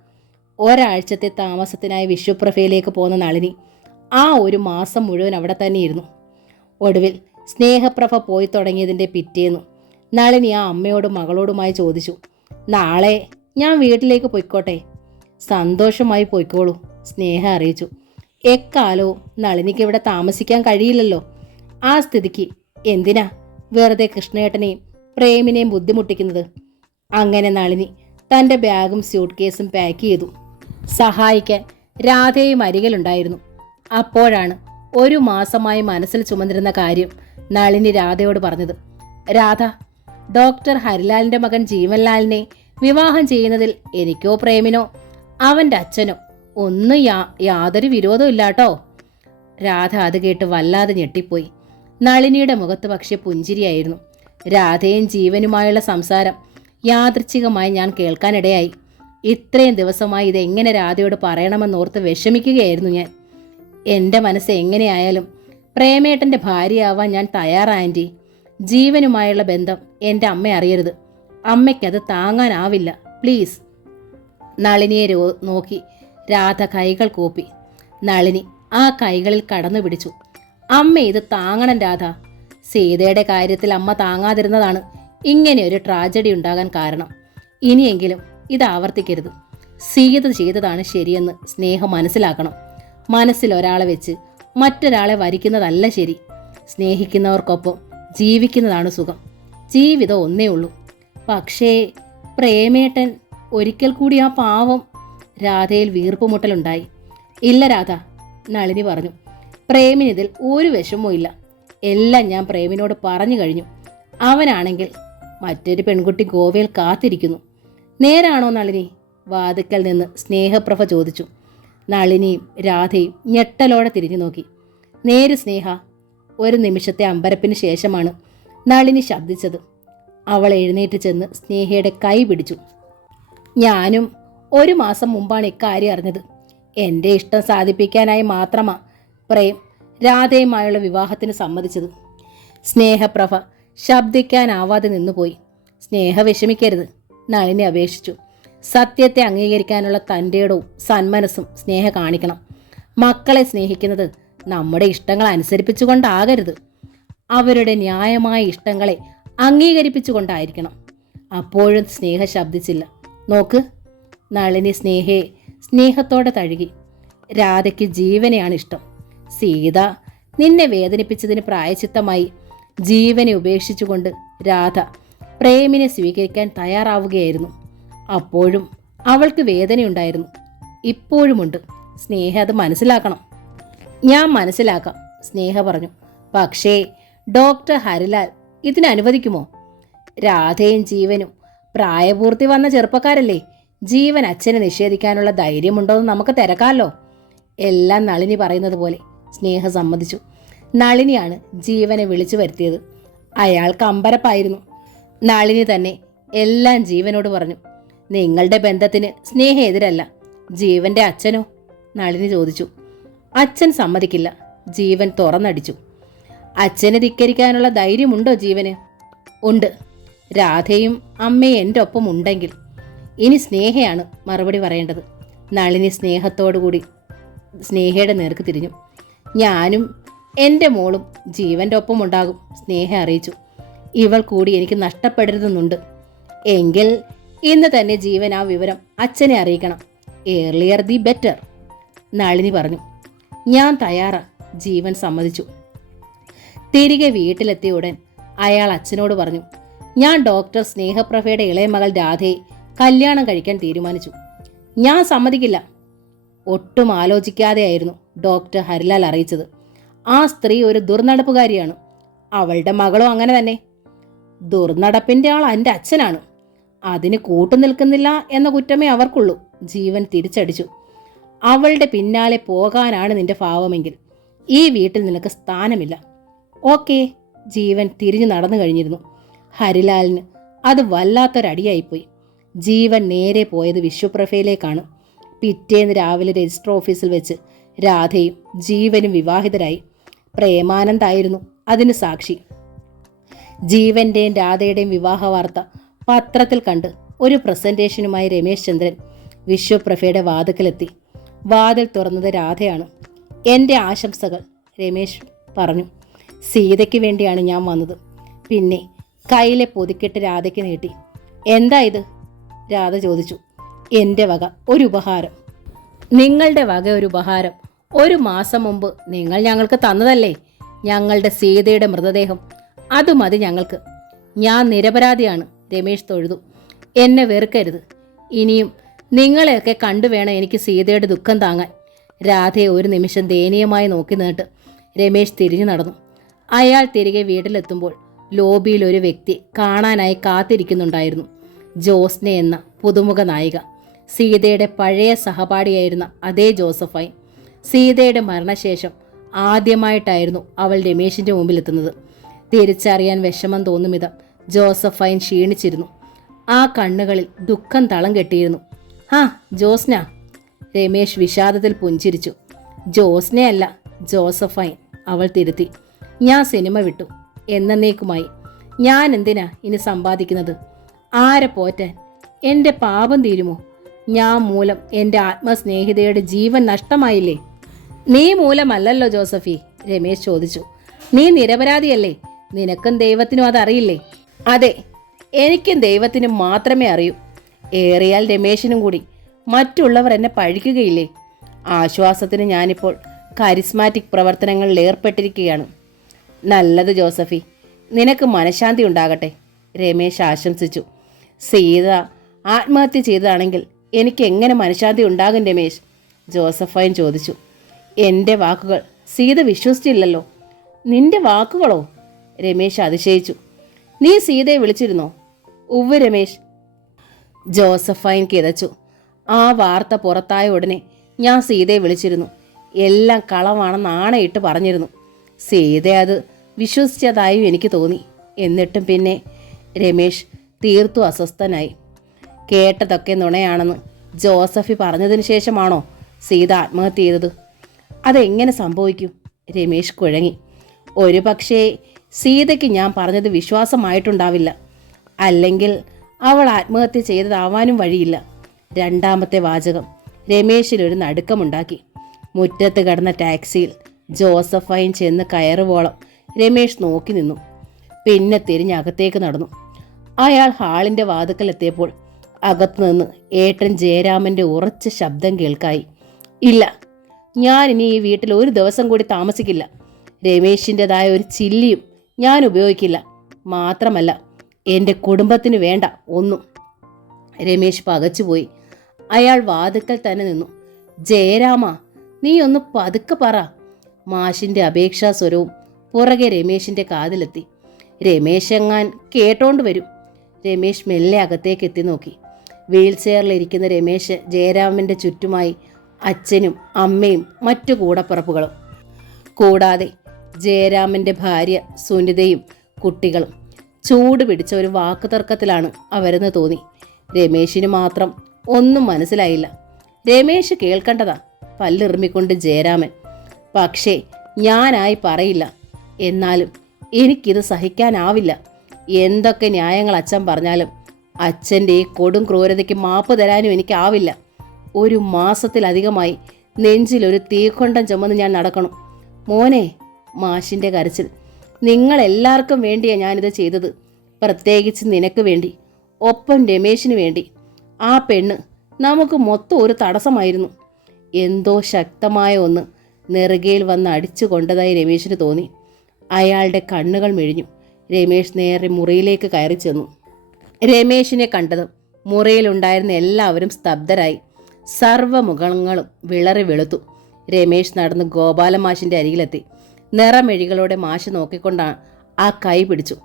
ഒരാഴ്ചത്തെ താമസത്തിനായി വിശ്വപ്രഭയിലേക്ക് പോന്ന നളിനി ആ ഒരു മാസം മുഴുവൻ അവിടെ തന്നെയിരുന്നു. ഒടുവിൽ സ്നേഹപ്രഭ പോയി തുടങ്ങിയതിൻ്റെ പിറ്റേന്നു നളിനി ആ അമ്മയോടും മകളോടുമായി ചോദിച്ചു, നാളെ ഞാൻ വീട്ടിലേക്ക് പൊയ്ക്കോട്ടെ? സന്തോഷമായി പൊയ്ക്കോളൂ, സ്നേഹ അറിയിച്ചു. എക്കാലവും നളിനിക്ക് ഇവിടെ താമസിക്കാൻ കഴിയില്ലല്ലോ. ആ സ്ഥിതിക്ക് എന്തിനാ വെറുതെ കൃഷ്ണേട്ടനെയും പ്രേമിനെയും ബുദ്ധിമുട്ടിക്കുന്നത്? അങ്ങനെ നളിനി തൻ്റെ ബാഗും സ്യൂട്ട് കേസും പാക്ക് ചെയ്തു. സഹായിക്കാൻ രാധയും അരികിലുണ്ടായിരുന്നു. അപ്പോഴാണ് ഒരു മാസമായി മനസ്സിൽ ചുമന്നിരുന്ന കാര്യം നളിനി രാധയോട് പറഞ്ഞത്. രാധ, ഡോക്ടർ ഹരിലാലിൻ്റെ മകൻ ജീവൻലാലിനെ വിവാഹം ചെയ്യുന്നതിൽ എനിക്കോ പ്രേമിനോ അവൻ്റെ അച്ഛനോ ഒന്നും യാതൊരു വിരോധവും ഇല്ലാട്ടോ. രാധ അത് കേട്ട് വല്ലാതെ ഞെട്ടിപ്പോയി. നളിനിയുടെ മുഖത്ത് പക്ഷെ പുഞ്ചിരിയായിരുന്നു. രാധയും ജീവനുമായുള്ള സംസാരം യാദൃച്ഛികമായി ഞാൻ കേൾക്കാനിടയായി. ഇത്രയും ദിവസമായി ഇതെങ്ങനെ രാധയോട് പറയണമെന്നോർത്ത് വിഷമിക്കുകയായിരുന്നു ഞാൻ. എൻ്റെ മനസ്സ് എങ്ങനെയായാലും പ്രേമേട്ടൻ്റെ ഭാര്യയാവാൻ ഞാൻ തയ്യാറാൻറ്റി. ജീവനുമായുള്ള ബന്ധം എൻ്റെ അമ്മ അറിയരുത്. അമ്മയ്ക്കത് താങ്ങാനാവില്ല, പ്ലീസ്. നളിനിയെ നോക്കി രാധ കൈകൾ കൂപ്പി. നളിനി ആ കൈകളിൽ കടന്നു പിടിച്ചു. അമ്മ ഇത് താങ്ങണം രാധ. സീതയുടെ കാര്യത്തിൽ അമ്മ താങ്ങാതിരുന്നതാണ് ഇങ്ങനെ ഒരു ട്രാജഡി ഉണ്ടാകാൻ കാരണം. ഇനിയെങ്കിലും ഇത് ആവർത്തിക്കരുത്. സീത ചെയ്തതാണ് ശരിയെന്ന് സ്നേഹം മനസ്സിലാക്കണം. മനസ്സിൽ ഒരാളെ വെച്ച് മറ്റൊരാളെ വരിക്കുന്നതല്ല ശരി. സ്നേഹിക്കുന്നവർക്കൊപ്പം ജീവിക്കുന്നതാണ് സുഖം. ജീവിതം ഒന്നേ ഉള്ളൂ. പക്ഷേ പ്രേമേട്ടൻ ഒരിക്കൽ കൂടി ആ പാവം. രാധയിൽ വീർപ്പുമുട്ടലുണ്ടായി. ഇല്ല രാധ, നളിനി പറഞ്ഞു. പ്രേമിനിതിൽ ഒരു വിഷമവും ഇല്ല. എല്ലാം ഞാൻ പ്രേമിനോട് പറഞ്ഞു കഴിഞ്ഞു. അവനാണെങ്കിൽ മറ്റൊരു പെൺകുട്ടി ഗോവയിൽ കാത്തിരിക്കുന്നു. നേരാണോ നളിനി? വാതിക്കൽ നിന്ന് സ്നേഹപ്രഭ ചോദിച്ചു. നളിനിയും രാധയും ഞെട്ടലോടെ തിരിഞ്ഞു നോക്കി. നേര് സ്നേഹ. ഒരു നിമിഷത്തെ അമ്പരപ്പിന് ശേഷമാണ് നളിനി ശബ്ദിച്ചത്. അവൾ എഴുന്നേറ്റ് ചെന്ന് സ്നേഹയുടെ കൈ പിടിച്ചു. ഞാനും 1 മാസം മുമ്പാണ് ഇക്കാര്യം അറിഞ്ഞത്. എൻ്റെ ഇഷ്ടം സാധിപ്പിക്കാനായി മാത്രമാ പ്രേം രാധയുമായുള്ള വിവാഹത്തിന് സമ്മതിച്ചത്. സ്നേഹപ്രഭ ശബ്ദിക്കാനാവാതെ നിന്നുപോയി. സ്നേഹ വിഷമിക്കരുത്, നളിനി അപേക്ഷിച്ചു. സത്യത്തെ അംഗീകരിക്കാനുള്ള തൻ്റെടവും സന്മനസ്സും സ്നേഹ കാണിക്കണം. മക്കളെ സ്നേഹിക്കുന്നത് നമ്മുടെ ഇഷ്ടങ്ങൾ അനുസരിപ്പിച്ചുകൊണ്ടാകരുത്, അവരുടെ ന്യായമായ ഇഷ്ടങ്ങളെ അംഗീകരിപ്പിച്ചുകൊണ്ടായിരിക്കണം. അപ്പോഴും സ്നേഹ ശബ്ദിച്ചില്ല. നോക്ക്. നളിനി സ്നേഹയെ സ്നേഹത്തോടെ തഴുകി. രാധയ്ക്ക് ജീവനെയാണ് ഇഷ്ടം. സീത നിന്നെ വേദനിപ്പിച്ചതിന് പ്രായശ്ചിത്തമായി ജീവനെ ഉപേക്ഷിച്ചുകൊണ്ട് രാധ പ്രേമിനെ സ്വീകരിക്കാൻ തയ്യാറാവുകയായിരുന്നു. അപ്പോഴും അവൾക്ക് വേദനയുണ്ടായിരുന്നു, ഇപ്പോഴുമുണ്ട്. സ്നേഹ അത് മനസ്സിലാക്കണം. ഞാൻ മനസ്സിലാക്കാം, സ്നേഹ പറഞ്ഞു. പക്ഷേ ഡോക്ടർ ഹരിലാൽ ഇതിനനുവദിക്കുമോ? രാധയും ജീവനും പ്രായപൂർത്തി വന്ന ചെറുപ്പക്കാരല്ലേ. ജീവൻ അച്ഛനെ നിഷേധിക്കാനുള്ള ധൈര്യമുണ്ടോയെന്ന് നമുക്ക് തിരക്കാമല്ലോ. എല്ലാം നളിനി പറയുന്നത് പോലെ സ്നേഹ സമ്മതിച്ചു. നളിനിയാണ് ജീവനെ വിളിച്ചു വരുത്തിയത്. അയാൾക്ക് അമ്പരപ്പായിരുന്നു. നളിനി തന്നെ എല്ലാം ജീവനോട് പറഞ്ഞു. നിങ്ങളുടെ ബന്ധത്തിന് സ്നേഹ എതിരല്ല. ജീവന്റെ അച്ഛനോ? നളിനി ചോദിച്ചു. അച്ഛൻ സമ്മതിക്കില്ല, ജീവൻ തുറന്നടിച്ചു. അച്ഛനെ ധിക്കരിക്കാനുള്ള ധൈര്യമുണ്ടോ ജീവന്? ഉണ്ട്. രാധയും അമ്മയും എൻ്റെ ഒപ്പം ഉണ്ടെങ്കിൽ. ഇനി സ്നേഹയാണ് മറുപടി പറയേണ്ടത്. നളിനി സ്നേഹത്തോടുകൂടി സ്നേഹയുടെ നേർക്ക് തിരിഞ്ഞു. ഞാനും എൻ്റെ മോളും ജീവൻ്റെ ഒപ്പം ഉണ്ടാകും, സ്നേഹ അറിയിച്ചു. ഇവൾ കൂടി എനിക്ക് നഷ്ടപ്പെടരുതെന്നുണ്ട്. എങ്കിൽ ഇന്ന് തന്നെ ജീവൻ ആ വിവരം അച്ഛനെ അറിയിക്കണം. ഏർലിയർ ദി ബെറ്റർ, നളിനി പറഞ്ഞു. ഞാൻ തയ്യാറാ, ജീവൻ സമ്മതിച്ചു. തിരികെ വീട്ടിലെത്തിയ ഉടൻ അയാൾ അച്ഛനോട് പറഞ്ഞു. ഞാൻ ഡോക്ടർ സ്നേഹപ്രഭയുടെ ഇളയ മകൾ രാധയെ കല്യാണം കഴിക്കാൻ തീരുമാനിച്ചു. ഞാൻ സമ്മതിക്കില്ല. ഒട്ടും ആലോചിക്കാതെയായിരുന്നു ഡോക്ടർ ഹരിലാൽ അറിയിച്ചത്. ആ സ്ത്രീ ഒരു ദുർനടപ്പുകാരിയാണ്. അവളുടെ മകളും അങ്ങനെ തന്നെ. ദുർനടപ്പിൻ്റെ ആൾ എൻ്റെ അച്ഛനാണ്. അതിന് കൂട്ടുനിൽക്കുന്നില്ല എന്ന കുറ്റമേ അവർക്കുള്ളൂ, ജീവൻ തിരിച്ചടിച്ചു. അവളുടെ പിന്നാലെ പോകാനാണ് നിന്റെ ഭാവമെങ്കിൽ ഈ വീട്ടിൽ നിനക്ക് സ്ഥാനമില്ല. ഓക്കെ, ജീവൻ തിരിഞ്ഞു നടന്നു കഴിഞ്ഞിരുന്നു. ഹരിലാലിന് അത് വല്ലാത്തൊരടിയായിപ്പോയി. ജീവൻ നേരെ പോയത് വിശ്വപ്രഭയിലേക്കാണ്. പിറ്റേന്ന് രാവിലെ രജിസ്റ്റർ ഓഫീസിൽ വെച്ച് രാധയും ജീവനും വിവാഹിതരായി. പ്രേമാനന്ദായിരുന്നു അതിന് സാക്ഷി. ജീവന്റെയും രാധയുടെയും വിവാഹ വാർത്ത പത്രത്തിൽ കണ്ട് ഒരു പ്രസന്റേഷനുമായി രമേശ് ചന്ദ്രൻ വിശ്വപ്രഭയുടെ വാതിക്കലെത്തി. വാതിൽ തുറന്നത് രാധയാണ്. എൻ്റെ ആശംസകൾ, രമേശ് പറഞ്ഞു. സീതയ്ക്ക് വേണ്ടിയാണ് ഞാൻ വന്നത്. പിന്നെ കയ്യിലെ പൊതിക്കെട്ട് രാധയ്ക്ക് നീട്ടി. എന്താ ഇത്? രാധ ചോദിച്ചു. എൻ്റെ വക ഒരു ഉപഹാരം. നിങ്ങളുടെ വക ഒരു ഉപഹാരം? 1 മാസം മുമ്പ് നിങ്ങൾ ഞങ്ങൾക്ക് തന്നതല്ലേ ഞങ്ങളുടെ സീതയുടെ മൃതദേഹം. അത് മതി ഞങ്ങൾക്ക്. ഞാൻ നിരപരാധിയാണ്, രമേശ് തൊഴുതു. എന്നെ വെറുക്കരുത്. ഇനിയും നിങ്ങളെയൊക്കെ കണ്ടുവേണം എനിക്ക് സീതയുടെ ദുഃഖം താങ്ങാൻ. രാധയെ ഒരു നിമിഷം ദയനീയമായി നോക്കി നിന്നിട്ട് രമേശ് തിരിഞ്ഞു നടന്നു. അയാൾ തിരികെ വീട്ടിലെത്തുമ്പോൾ ലോബിയിൽ ഒരു വ്യക്തി കാണാനായി കാത്തിരിക്കുന്നുണ്ടായിരുന്നു. ജോസ്ന എന്ന പുതുമുഖ നായിക. സീതയുടെ പഴയ സഹപാഠിയായിരുന്ന അതേ ജോസഫൈൻ. സീതയുടെ മരണശേഷം ആദ്യമായിട്ടായിരുന്നു അവൾ രമേശിൻ്റെ മുമ്പിലെത്തുന്നത്. തിരിച്ചറിയാൻ വിഷമം തോന്നും വിധം ജോസഫൈൻ ക്ഷീണിച്ചിരുന്നു. ആ കണ്ണുകളിൽ ദുഃഖം തളം കെട്ടിയിരുന്നു. ആ ജോസ്ന, രമേശ് വിഷാദത്തിൽ പുഞ്ചിരിച്ചു. ജോസ്നയല്ല, ജോസഫൈൻ, അവൾ തിരുത്തി. ഞാൻ സിനിമ വിട്ടു, എന്നേക്കുമായി. ഞാൻ എന്തിനാ ഇനി സമ്പാദിക്കുന്നത്? ആരെ പോറ്റാൻ? എൻ്റെ പാപം തീരുമോ? ഞാൻ മൂലം എൻ്റെ ആത്മസ്നേഹിതയുടെ ജീവൻ നഷ്ടമായില്ലേ? നീ മൂലമല്ലല്ലോ ജോസഫി, രമേശ് ചോദിച്ചു. നീ നിരപരാധിയല്ലേ? നിനക്കും ദൈവത്തിനും അതറിയില്ലേ? അതെ, എനിക്കും ദൈവത്തിനും മാത്രമേ അറിയൂ. ഏറിയാൽ രമേശിനും കൂടി. മറ്റുള്ളവർ എന്നെ പഴിക്കുകയില്ലേ? ആശ്വാസത്തിന് ഞാനിപ്പോൾ കരിസ്മാറ്റിക് പ്രവർത്തനങ്ങളിൽ ഏർപ്പെട്ടിരിക്കുകയാണ്. നല്ലത് ജോസഫി, നിനക്ക് മനഃശാന്തി ഉണ്ടാകട്ടെ, രമേശ് ആശംസിച്ചു. സീത ആത്മഹത്യ ചെയ്തതാണെങ്കിൽ എനിക്ക് എങ്ങനെ മനഃശാന്തി ഉണ്ടാകും രമേശ്? ജോസഫൈൻ ചോദിച്ചു. എൻ്റെ വാക്കുകൾ സീത വിശ്വസിച്ചില്ലല്ലോ. നിന്റെ വാക്കുകളോ? രമേശ് അതിശയിച്ചു. നീ സീതയെ വിളിച്ചിരുന്നോ? ഉവ്വ് രമേശ്, ജോസഫൈൻ കിതച്ചു. ആ വാർത്ത പുറത്തായ ഉടനെ ഞാൻ സീതയെ വിളിച്ചിരുന്നു. എല്ലാം കളവാണെന്ന് ആണയിട്ട് പറഞ്ഞിരുന്നു. സീത അത് വിശ്വസിച്ചതായും എനിക്ക് തോന്നി. എന്നിട്ടും പിന്നെ രമേശ് തീർത്തും അസ്വസ്ഥനായി. കേട്ടതൊക്കെ നുണയാണെന്ന് ജോസഫി പറഞ്ഞതിന് ശേഷമാണോ സീത ആത്മഹത്യ ചെയ്തത്? അതെങ്ങനെ സംഭവിക്കും? രമേശ് കുഴങ്ങി. ഒരു പക്ഷേ സീതയ്ക്ക് ഞാൻ പറഞ്ഞത് വിശ്വാസമായിട്ടുണ്ടാവില്ല. അല്ലെങ്കിൽ അവൾ ആത്മഹത്യ ചെയ്തതാവാനും വഴിയില്ല. രണ്ടാമത്തെ വാചകം രമേശിനൊരു നടുക്കമുണ്ടാക്കി. മുറ്റത്ത് കിടന്ന ടാക്സിയിൽ ജോസഫൈൻ ചെന്ന് കയറുവോളം രമേശ് നോക്കി നിന്നു. പിന്നെ തിരിഞ്ഞകത്തേക്ക് നടന്നു. അയാൾ ഹാളിൻ്റെ വാതുക്കലെത്തിയപ്പോൾ അകത്തുനിന്ന് ഏട്ടൻ ജയരാമൻ്റെ ഉറച്ച ശബ്ദം കേൾക്കായി. ഇല്ല, ഞാനിനി ഈ വീട്ടിൽ ഒരു ദിവസം കൂടി താമസിക്കില്ല. രമേശിൻ്റെതായ ഒരു ചില്ലിയും ഞാൻ ഉപയോഗിക്കില്ല. മാത്രമല്ല എൻ്റെ കുടുംബത്തിന് വേണ്ട ഒന്നും. രമേശ് പകച്ചുപോയി. അയാൾ വാതുക്കൽ തന്നെ നിന്നു. ജയരാമ, നീ ഒന്ന് പതുക്കെ പറ. മാഷിൻ്റെ അപേക്ഷാസ്വരവും പുറകെ രമേശിൻ്റെ കാതിലെത്തി. രമേശ് എങ്ങാൻ കേട്ടോണ്ട് വരും. രമേശ് മെല്ലെ അകത്തേക്ക് എത്തി നോക്കി. വീൽ ചെയറിലിരിക്കുന്ന രമേശ് ജയരാമൻ്റെ ചുറ്റുമായി അച്ഛനും അമ്മയും മറ്റു കൂടപ്പിറപ്പുകളും, കൂടാതെ ജയരാമൻ്റെ ഭാര്യ സുനിതയും കുട്ടികളും. ചൂട് പിടിച്ച ഒരു വാക്കുതർക്കത്തിലാണ് അവരെന്ന് തോന്നി. രമേശിന് മാത്രം ഒന്നും മനസ്സിലായില്ല. രമേശ് കേൾക്കേണ്ടതാ, പല്ലിറുമ്മിക്കൊണ്ട് ജയരാമൻ. പക്ഷേ ഞാനായി പറയില്ല. എന്നാലും എനിക്കിത് സഹിക്കാനാവില്ല. എന്തൊക്കെ ന്യായങ്ങൾ അച്ഛൻ പറഞ്ഞാലും അച്ഛൻ്റെ ഈ കൊടും ക്രൂരതയ്ക്ക് മാപ്പ് തരാനും എനിക്കാവില്ല. ഒരു മാസത്തിലധികമായി നെഞ്ചിലൊരു തീക്കൊണ്ടം ചുമന്ന് ഞാൻ നടക്കണം. മോനെ, മാഷിൻ്റെ കരച്ചിൽ. നിങ്ങളെല്ലാവർക്കും വേണ്ടിയാണ് ഞാനിത് ചെയ്തത്. പ്രത്യേകിച്ച് നിനക്ക് വേണ്ടി, ഒപ്പം രമേശിന് വേണ്ടി. ആ പെണ്ണ് നമുക്ക് മൊത്തം ഒരു തടസ്സമായിരുന്നു. എന്തോ ശക്തമായ ഒന്ന് നെറുകയിൽ വന്ന് അടിച്ചു കൊണ്ടതായി രമേശിന് തോന്നി. അയാളുടെ കണ്ണുകൾ മിഴിഞ്ഞു. രമേശ് നേരെ മുറിയിലേക്ക് കയറി ചെന്നു. രമേശിനെ കണ്ടതും മുറിയിലുണ്ടായിരുന്ന എല്ലാവരും സ്തബ്ധരായി. സർവ്വമുഖങ്ങളും വിളറി വെളുത്തു. രമേശ് നടന്ന് ഗോപാലമാഷിൻ്റെ അരികിലെത്തി. നിറമെഴികളോടെ മാഷ് നോക്കിക്കൊണ്ടാണ് ആ കൈ പിടിച്ചു.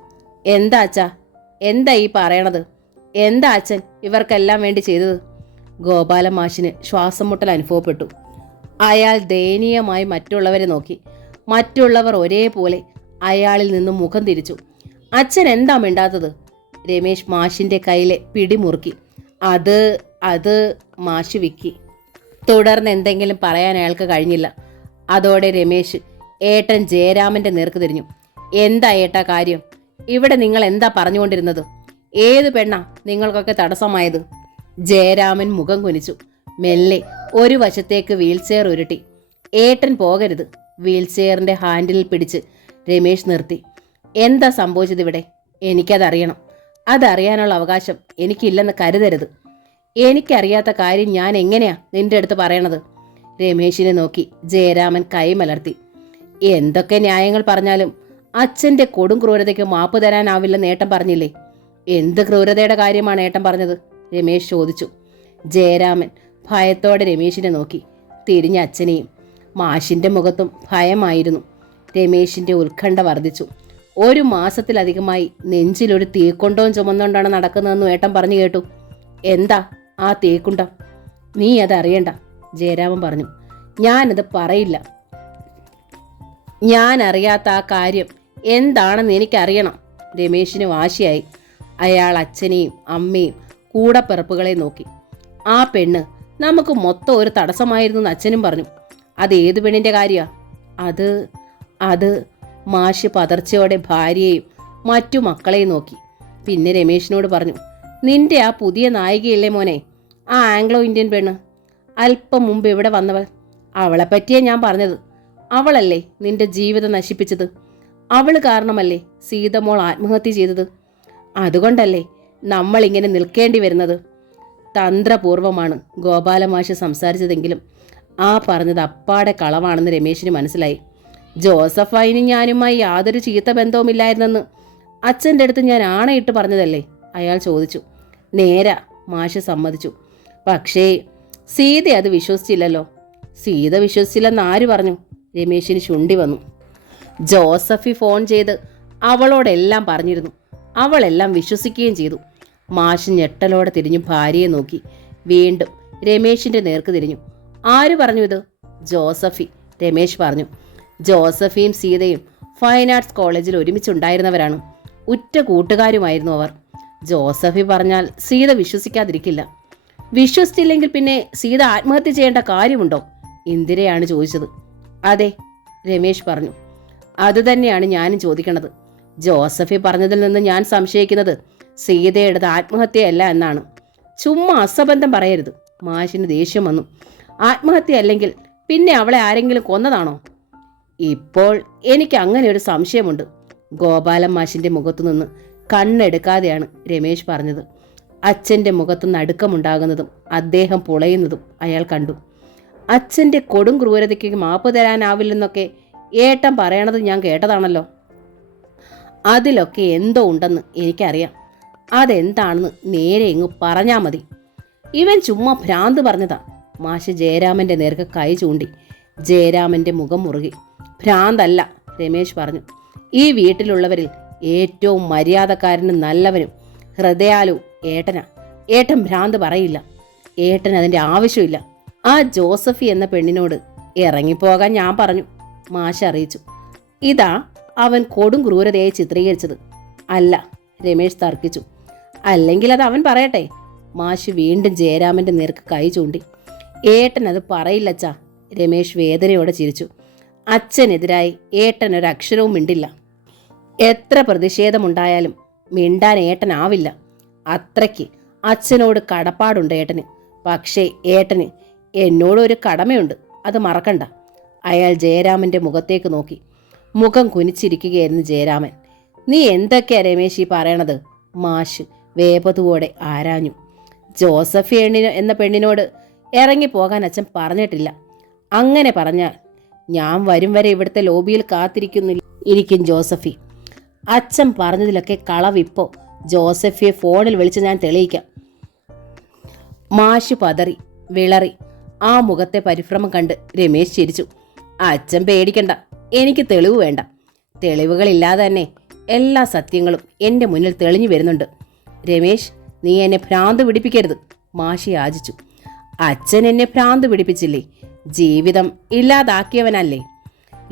എന്താ അച്ഛാ, എന്താ ഈ പറയണത്? എന്താ അച്ഛൻ ഇവർക്കെല്ലാം വേണ്ടി ചെയ്തത്? ഗോപാലമാഷിന് ശ്വാസം മുട്ടൽ അനുഭവപ്പെട്ടു. അയാൾ ദയനീയമായി മറ്റുള്ളവരെ നോക്കി. മറ്റുള്ളവർ ഒരേപോലെ അയാളിൽ നിന്നും മുഖം തിരിച്ചു. അച്ഛൻ എന്താ മിണ്ടാത്തത്? രമേശ് മാഷിൻ്റെ കയ്യിലെ പിടിമുറുക്കി. അത് മാഷ് വിക്കി. തുടർന്ന് എന്തെങ്കിലും പറയാൻ അയാൾക്ക് കഴിഞ്ഞില്ല. അതോടെ രമേശ് ഏട്ടൻ ജയരാമൻ്റെ നേർക്ക് തിരിഞ്ഞു. എന്താ ഏട്ടാ കാര്യം? ഇവിടെ നിങ്ങൾ എന്താ പറഞ്ഞുകൊണ്ടിരുന്നത്? ഏത് പെണ്ണാ നിങ്ങൾക്കൊക്കെ തടസ്സമായത്? ജയരാമൻ മുഖം കുനിച്ചു. മെല്ലെ ഒരു വശത്തേക്ക് വീൽ ചെയർ ഉരുട്ടി. ഏട്ടൻ പോകരുത്. വീൽ ചെയറിൻ്റെ ഹാൻഡിലിൽ പിടിച്ച് രമേശ് നിർത്തി. എന്താ സംഭവിച്ചതിവിടെ? എനിക്കതറിയണം. അതറിയാനുള്ള അവകാശം എനിക്കില്ലെന്ന് കരുതരുത്. എനിക്കറിയാത്ത കാര്യം ഞാൻ എങ്ങനെയാ നിന്റെ അടുത്ത് പറയണത്? രമേശിനെ നോക്കി ജയരാമൻ കൈമലർത്തി. എന്തൊക്കെ ന്യായങ്ങൾ പറഞ്ഞാലും അച്ഛൻ്റെ കൊടും ക്രൂരതയ്ക്ക് മാപ്പ് തരാനാവില്ലെന്ന് ഏട്ടൻ പറഞ്ഞില്ലേ? എന്ത് ക്രൂരതയുടെ കാര്യമാണ് ഏട്ടൻ പറഞ്ഞത്? രമേശ് ചോദിച്ചു. ജയരാമൻ ഭയത്തോടെ രമേശിനെ നോക്കി. തിരിഞ്ഞ അച്ഛനെയും. മാഷിൻ്റെ മുഖത്തും ഭയമായിരുന്നു. രമേശിൻ്റെ ഉത്കണ്ഠ വർദ്ധിച്ചു. ഒരു മാസത്തിലധികമായി നെഞ്ചിലൊരു തീക്കൊണ്ടവും ചുമന്നുകൊണ്ടാണ് നടക്കുന്നതെന്ന് ഏട്ടൻ പറഞ്ഞു കേട്ടു. എന്താ ആ തീക്കുണ്ടം? നീ അതറിയണ്ട, ജയരാമൻ പറഞ്ഞു. ഞാനത് പറയില്ല. ഞാൻ അറിയാത്ത ആ കാര്യം എന്താണെന്ന് എനിക്കറിയണം. രമേശിന് വാശിയായി. അയാൾ അച്ഛനെയും അമ്മയും കൂടപ്പിറപ്പുകളെ നോക്കി. ആ പെണ്ണ് നമുക്ക് മൊത്തം ഒരു തടസ്സമായിരുന്നു എന്ന് അച്ഛനും പറഞ്ഞു. അത് ഏത് പെണ്ണിൻ്റെ കാര്യമാണ്? അത് മാഷ് പതർച്ചയോടെ ഭാര്യയെയും മറ്റു മക്കളെയും നോക്കി. പിന്നെ രമേശിനോട് പറഞ്ഞു. നിന്റെ ആ പുതിയ നായികയല്ലേ മോനെ, ആ ആംഗ്ലോ ഇന്ത്യൻ പെണ്ണ്, അല്പം മുമ്പ് ഇവിടെ വന്നവൾ. അവളെപ്പറ്റിയേ ഞാൻ പറഞ്ഞത്. അവളല്ലേ നിന്റെ ജീവിതം നശിപ്പിച്ചത്. അവൾ കാരണമല്ലേ സീതമോൾ ആത്മഹത്യ ചെയ്തത്. അതുകൊണ്ടല്ലേ നമ്മളിങ്ങനെ നിൽക്കേണ്ടി വരുന്നത്. തന്ത്രപൂർവമാണ് ഗോപാലമാഷ് സംസാരിച്ചതെങ്കിലും ആ പറഞ്ഞത് അപ്പാടെ കളവാണെന്ന് രമേശിന് മനസ്സിലായി. ജോസഫൈനും ഞാനുമായി യാതൊരു ചീത്ത ബന്ധവുമില്ലായിരുന്നെന്ന് അച്ഛൻ്റെ അടുത്ത് ഞാൻ ആണയിട്ട് പറഞ്ഞതല്ലേ? അയാൾ ചോദിച്ചു. നേരാ, മാഷ് സമ്മതിച്ചു. പക്ഷേ സീത അത് വിശ്വസിച്ചില്ലല്ലോ. സീത വിശ്വസിച്ചില്ലെന്ന് ആര് പറഞ്ഞു? രമേശിന് ചുണ്ടി വന്നു. ജോസഫി ഫോൺ ചെയ്ത് അവളോടെല്ലാം പറഞ്ഞിരുന്നു. അവളെല്ലാം വിശ്വസിക്കുകയും ചെയ്തു. മാഷ് ഞെട്ടലോടെ തിരിഞ്ഞു ഭാര്യയെ നോക്കി. വീണ്ടും രമേശിന്റെ നേർക്ക് തിരിഞ്ഞു. ആര് പറഞ്ഞു ഇത്? ജോസഫി. രമേശ് പറഞ്ഞു. ജോസഫിയും സീതയും ഫൈൻ ആർട്സ് കോളേജിൽ ഒരുമിച്ചുണ്ടായിരുന്നവരാണ്. ഉറ്റ കൂട്ടുകാരുമായിരുന്നു അവർ. ജോസഫി പറഞ്ഞാൽ സീത വിശ്വസിക്കാതിരിക്കില്ല. വിശ്വസിച്ചില്ലെങ്കിൽ പിന്നെ സീത ആത്മഹത്യ ചെയ്യേണ്ട കാര്യമുണ്ടോ? ഇന്ദിരയാണ് ചോദിച്ചത്. അതെ, രമേശ് പറഞ്ഞു. അതുതന്നെയാണ് ഞാനും ചോദിക്കണത്. ജോസഫി പറഞ്ഞതിൽ നിന്ന് ഞാൻ സംശയിക്കുന്നത് സീതയുടേത് ആത്മഹത്യയല്ല എന്നാണ്. ചുമ്മാ അസംബന്ധം പറയരുത്. മാഷിന് ദേഷ്യം വന്നു. ആത്മഹത്യ അല്ലെങ്കിൽ പിന്നെ അവളെ ആരെങ്കിലും കൊന്നതാണോ? ഇപ്പോൾ എനിക്ക് അങ്ങനെ ഒരു സംശയമുണ്ട്. ഗോപാലൻ മാഷിന്റെ മുഖത്തുനിന്ന് കണ്ണെടുക്കാതെയാണ് രമേശ് പറഞ്ഞത്. അച്ഛൻ്റെ മുഖത്തുനിന്ന് അടുക്കമുണ്ടാകുന്നതും അദ്ദേഹം പൊളയുന്നതും അയാൾ കണ്ടു. അച്ഛൻ്റെ കൊടും ക്രൂരതയ്ക്ക് മാപ്പ് തരാനാവില്ലെന്നൊക്കെ ഏട്ടൻ പറയണത് ഞാൻ കേട്ടതാണല്ലോ. അതിലൊക്കെ എന്തോ ഉണ്ടെന്ന് എനിക്കറിയാം. അതെന്താണെന്ന് നേരെ ഇങ്ങ് പറഞ്ഞാൽ മതി. ഇവൻ ചുമ്മാ ഭ്രാന്ത് പറഞ്ഞതാ. മാഷ് ജയരാമൻ്റെ നേർക്ക് കൈ ചൂണ്ടി. ജയരാമൻ്റെ മുഖം മുറുകി. ഭ്രാന്തല്ല, രമേശ് പറഞ്ഞു. ഈ വീട്ടിലുള്ളവരിൽ ഏറ്റവും മര്യാദക്കാരനും നല്ലവനും ഹൃദയാലുവും ഏട്ടനാ. ഏട്ടൻ ഭ്രാന്ത് പറയില്ല. ഏട്ടൻ അതിൻ്റെ ആവശ്യമില്ല. ആ ജോസഫി എന്ന പെണ്ണിനോട് ഇറങ്ങിപ്പോകാൻ ഞാൻ പറഞ്ഞു. മാഷ് അറിയിച്ചു. ഇതാ അവൻ കൊടും ക്രൂരതയായി ചിത്രീകരിച്ചത്. അല്ല, രമേശ് തർക്കിച്ചു. അല്ലെങ്കിൽ അത് അവൻ പറയട്ടെ. മാഷ് വീണ്ടും ജയരാമൻ്റെ നേർക്ക് കൈ ചൂണ്ടി. ഏട്ടൻ അത് പറയില്ലച്ചാ. രമേശ് വേദനയോടെ ചിരിച്ചു. അച്ഛനെതിരായി ഏട്ടൻ ഒരക്ഷരവും മിണ്ടില്ല. എത്ര പ്രതിഷേധമുണ്ടായാലും മിണ്ടാൻ ഏട്ടനാവില്ല. അത്രയ്ക്ക് അച്ഛനോട് കടപ്പാടുണ്ട് ഏട്ടന്. പക്ഷേ ഏട്ടന് എന്നോടൊരു കടമയുണ്ട്, അത് മറക്കണ്ട. അയാൾ ജയരാമൻ്റെ മുഖത്തേക്ക് നോക്കി. മുഖം കുനിച്ചിരിക്കുകയായിരുന്നു ജയരാമൻ. നീ എന്തൊക്കെയാ രമേശ് ഈ പറയണത്? മാഷ് വേപതുവോടെ ആരാഞ്ഞു. ജോസഫി എന്ന പെണ്ണിനോട് ഇറങ്ങിപ്പോകാൻ അച്ഛൻ പറഞ്ഞിട്ടില്ല. അങ്ങനെ പറഞ്ഞാൽ ഞാൻ വരും വരെ ഇവിടുത്തെ ലോബിയിൽ കാത്തിരിക്കും ജോസഫി. അച്ഛൻ പറഞ്ഞതിലൊക്കെ കളവിപ്പോ ജോസഫിയെ ഫോണിൽ വിളിച്ച് ഞാൻ തെളിയിക്കാം. മാഷ് പതറി വിളറി. ആ മുഖത്തെ പരിഭ്രമം കണ്ട് രമേശ് ചിരിച്ചു. അച്ഛൻ പേടിക്കണ്ട, എനിക്ക് തെളിവ് വേണ്ട. തെളിവുകളില്ലാതെ തന്നെ എല്ലാ സത്യങ്ങളും എൻ്റെ മുന്നിൽ തെളിഞ്ഞു വരുന്നുണ്ട്. രമേശ്, നീ എന്നെ ഭ്രാന്ത് പിടിപ്പിക്കരുത്, മാഷി യാചിച്ചു. അച്ഛൻ എന്നെ ഭ്രാന്ത് പിടിപ്പിച്ചില്ലേ? ജീവിതം ഇല്ലാതാക്കിയവനല്ലേ?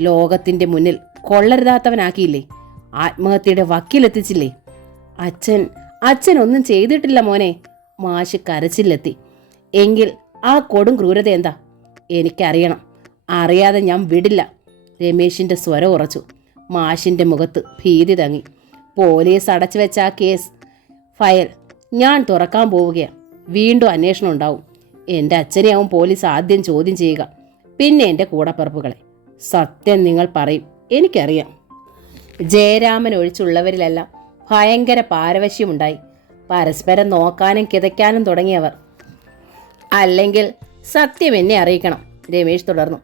ലോകത്തിൻ്റെ മുന്നിൽ കൊള്ളരുതാത്തവനാക്കിയില്ലേ? ആത്മഹത്യയുടെ വക്കീലെത്തിച്ചില്ലേ? അച്ഛൻ ഒന്നും ചെയ്തിട്ടില്ല മോനെ. മാഷ് കരച്ചിലെത്തി. എങ്കിൽ ആ കൊടും ക്രൂരത എന്താ? എനിക്കറിയണം. അറിയാതെ ഞാൻ വിടില്ല. രമേശിൻ്റെ സ്വരം ഉറച്ചു. മാഷിൻ്റെ മുഖത്ത് ഭീതി തങ്ങി. പോലീസ് അടച്ചു വെച്ച ആ കേസ് ഫയൽ ഞാൻ തുറക്കാൻ പോവുകയാണ്. വീണ്ടും അന്വേഷണം ഉണ്ടാവും. എൻ്റെ അച്ഛനെയാവും പോലീസ് ആദ്യം ചോദ്യം ചെയ്യുക, പിന്നെ എൻ്റെ കൂടപ്പിറപ്പുകളെ. സത്യം നിങ്ങൾ പറയും, എനിക്കറിയാം. ജയരാമൻ ഒഴിച്ചുള്ളവരിലെല്ലാം ഭയങ്കര പാരവശ്യമുണ്ടായി. പരസ്പരം നോക്കാനും കിതയ്ക്കാനും തുടങ്ങിയവർ. അല്ലെങ്കിൽ സത്യം എന്നെ അറിയിക്കണം, രമേശ് തുടർന്നു.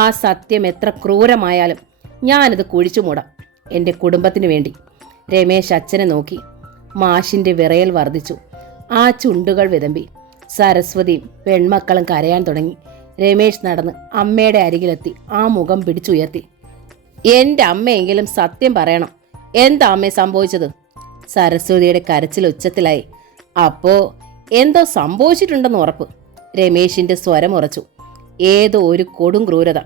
ആ സത്യം എത്ര ക്രൂരമായാലും ഞാനത് കുഴിച്ചു മൂടാം, എൻ്റെ കുടുംബത്തിന് വേണ്ടി. രമേശ് അച്ഛനെ നോക്കി. മാഷിൻ്റെ വിറയൽ വർദ്ധിച്ചു. ആ ചുണ്ടുകൾ വിതമ്പി. സരസ്വതിയും പെൺമക്കളും കരയാൻ തുടങ്ങി. രമേശ് നടന്ന് അമ്മയുടെ അരികിലെത്തി ആ മുഖം പിടിച്ചുയർത്തി. എൻ്റെ അമ്മയെങ്കിലും സത്യം പറയണം. എന്താ അമ്മയെ സംഭവിച്ചത്? സരസ്വതിയുടെ കരച്ചിൽ ഉച്ചത്തിലായി. അപ്പോ എന്തോ സംഭവിച്ചിട്ടുണ്ടെന്ന് ഉറപ്പ്. രമേശിൻ്റെ സ്വരം ഉറച്ചു. ഏതോ ഒരു കൊടും ക്രൂരത.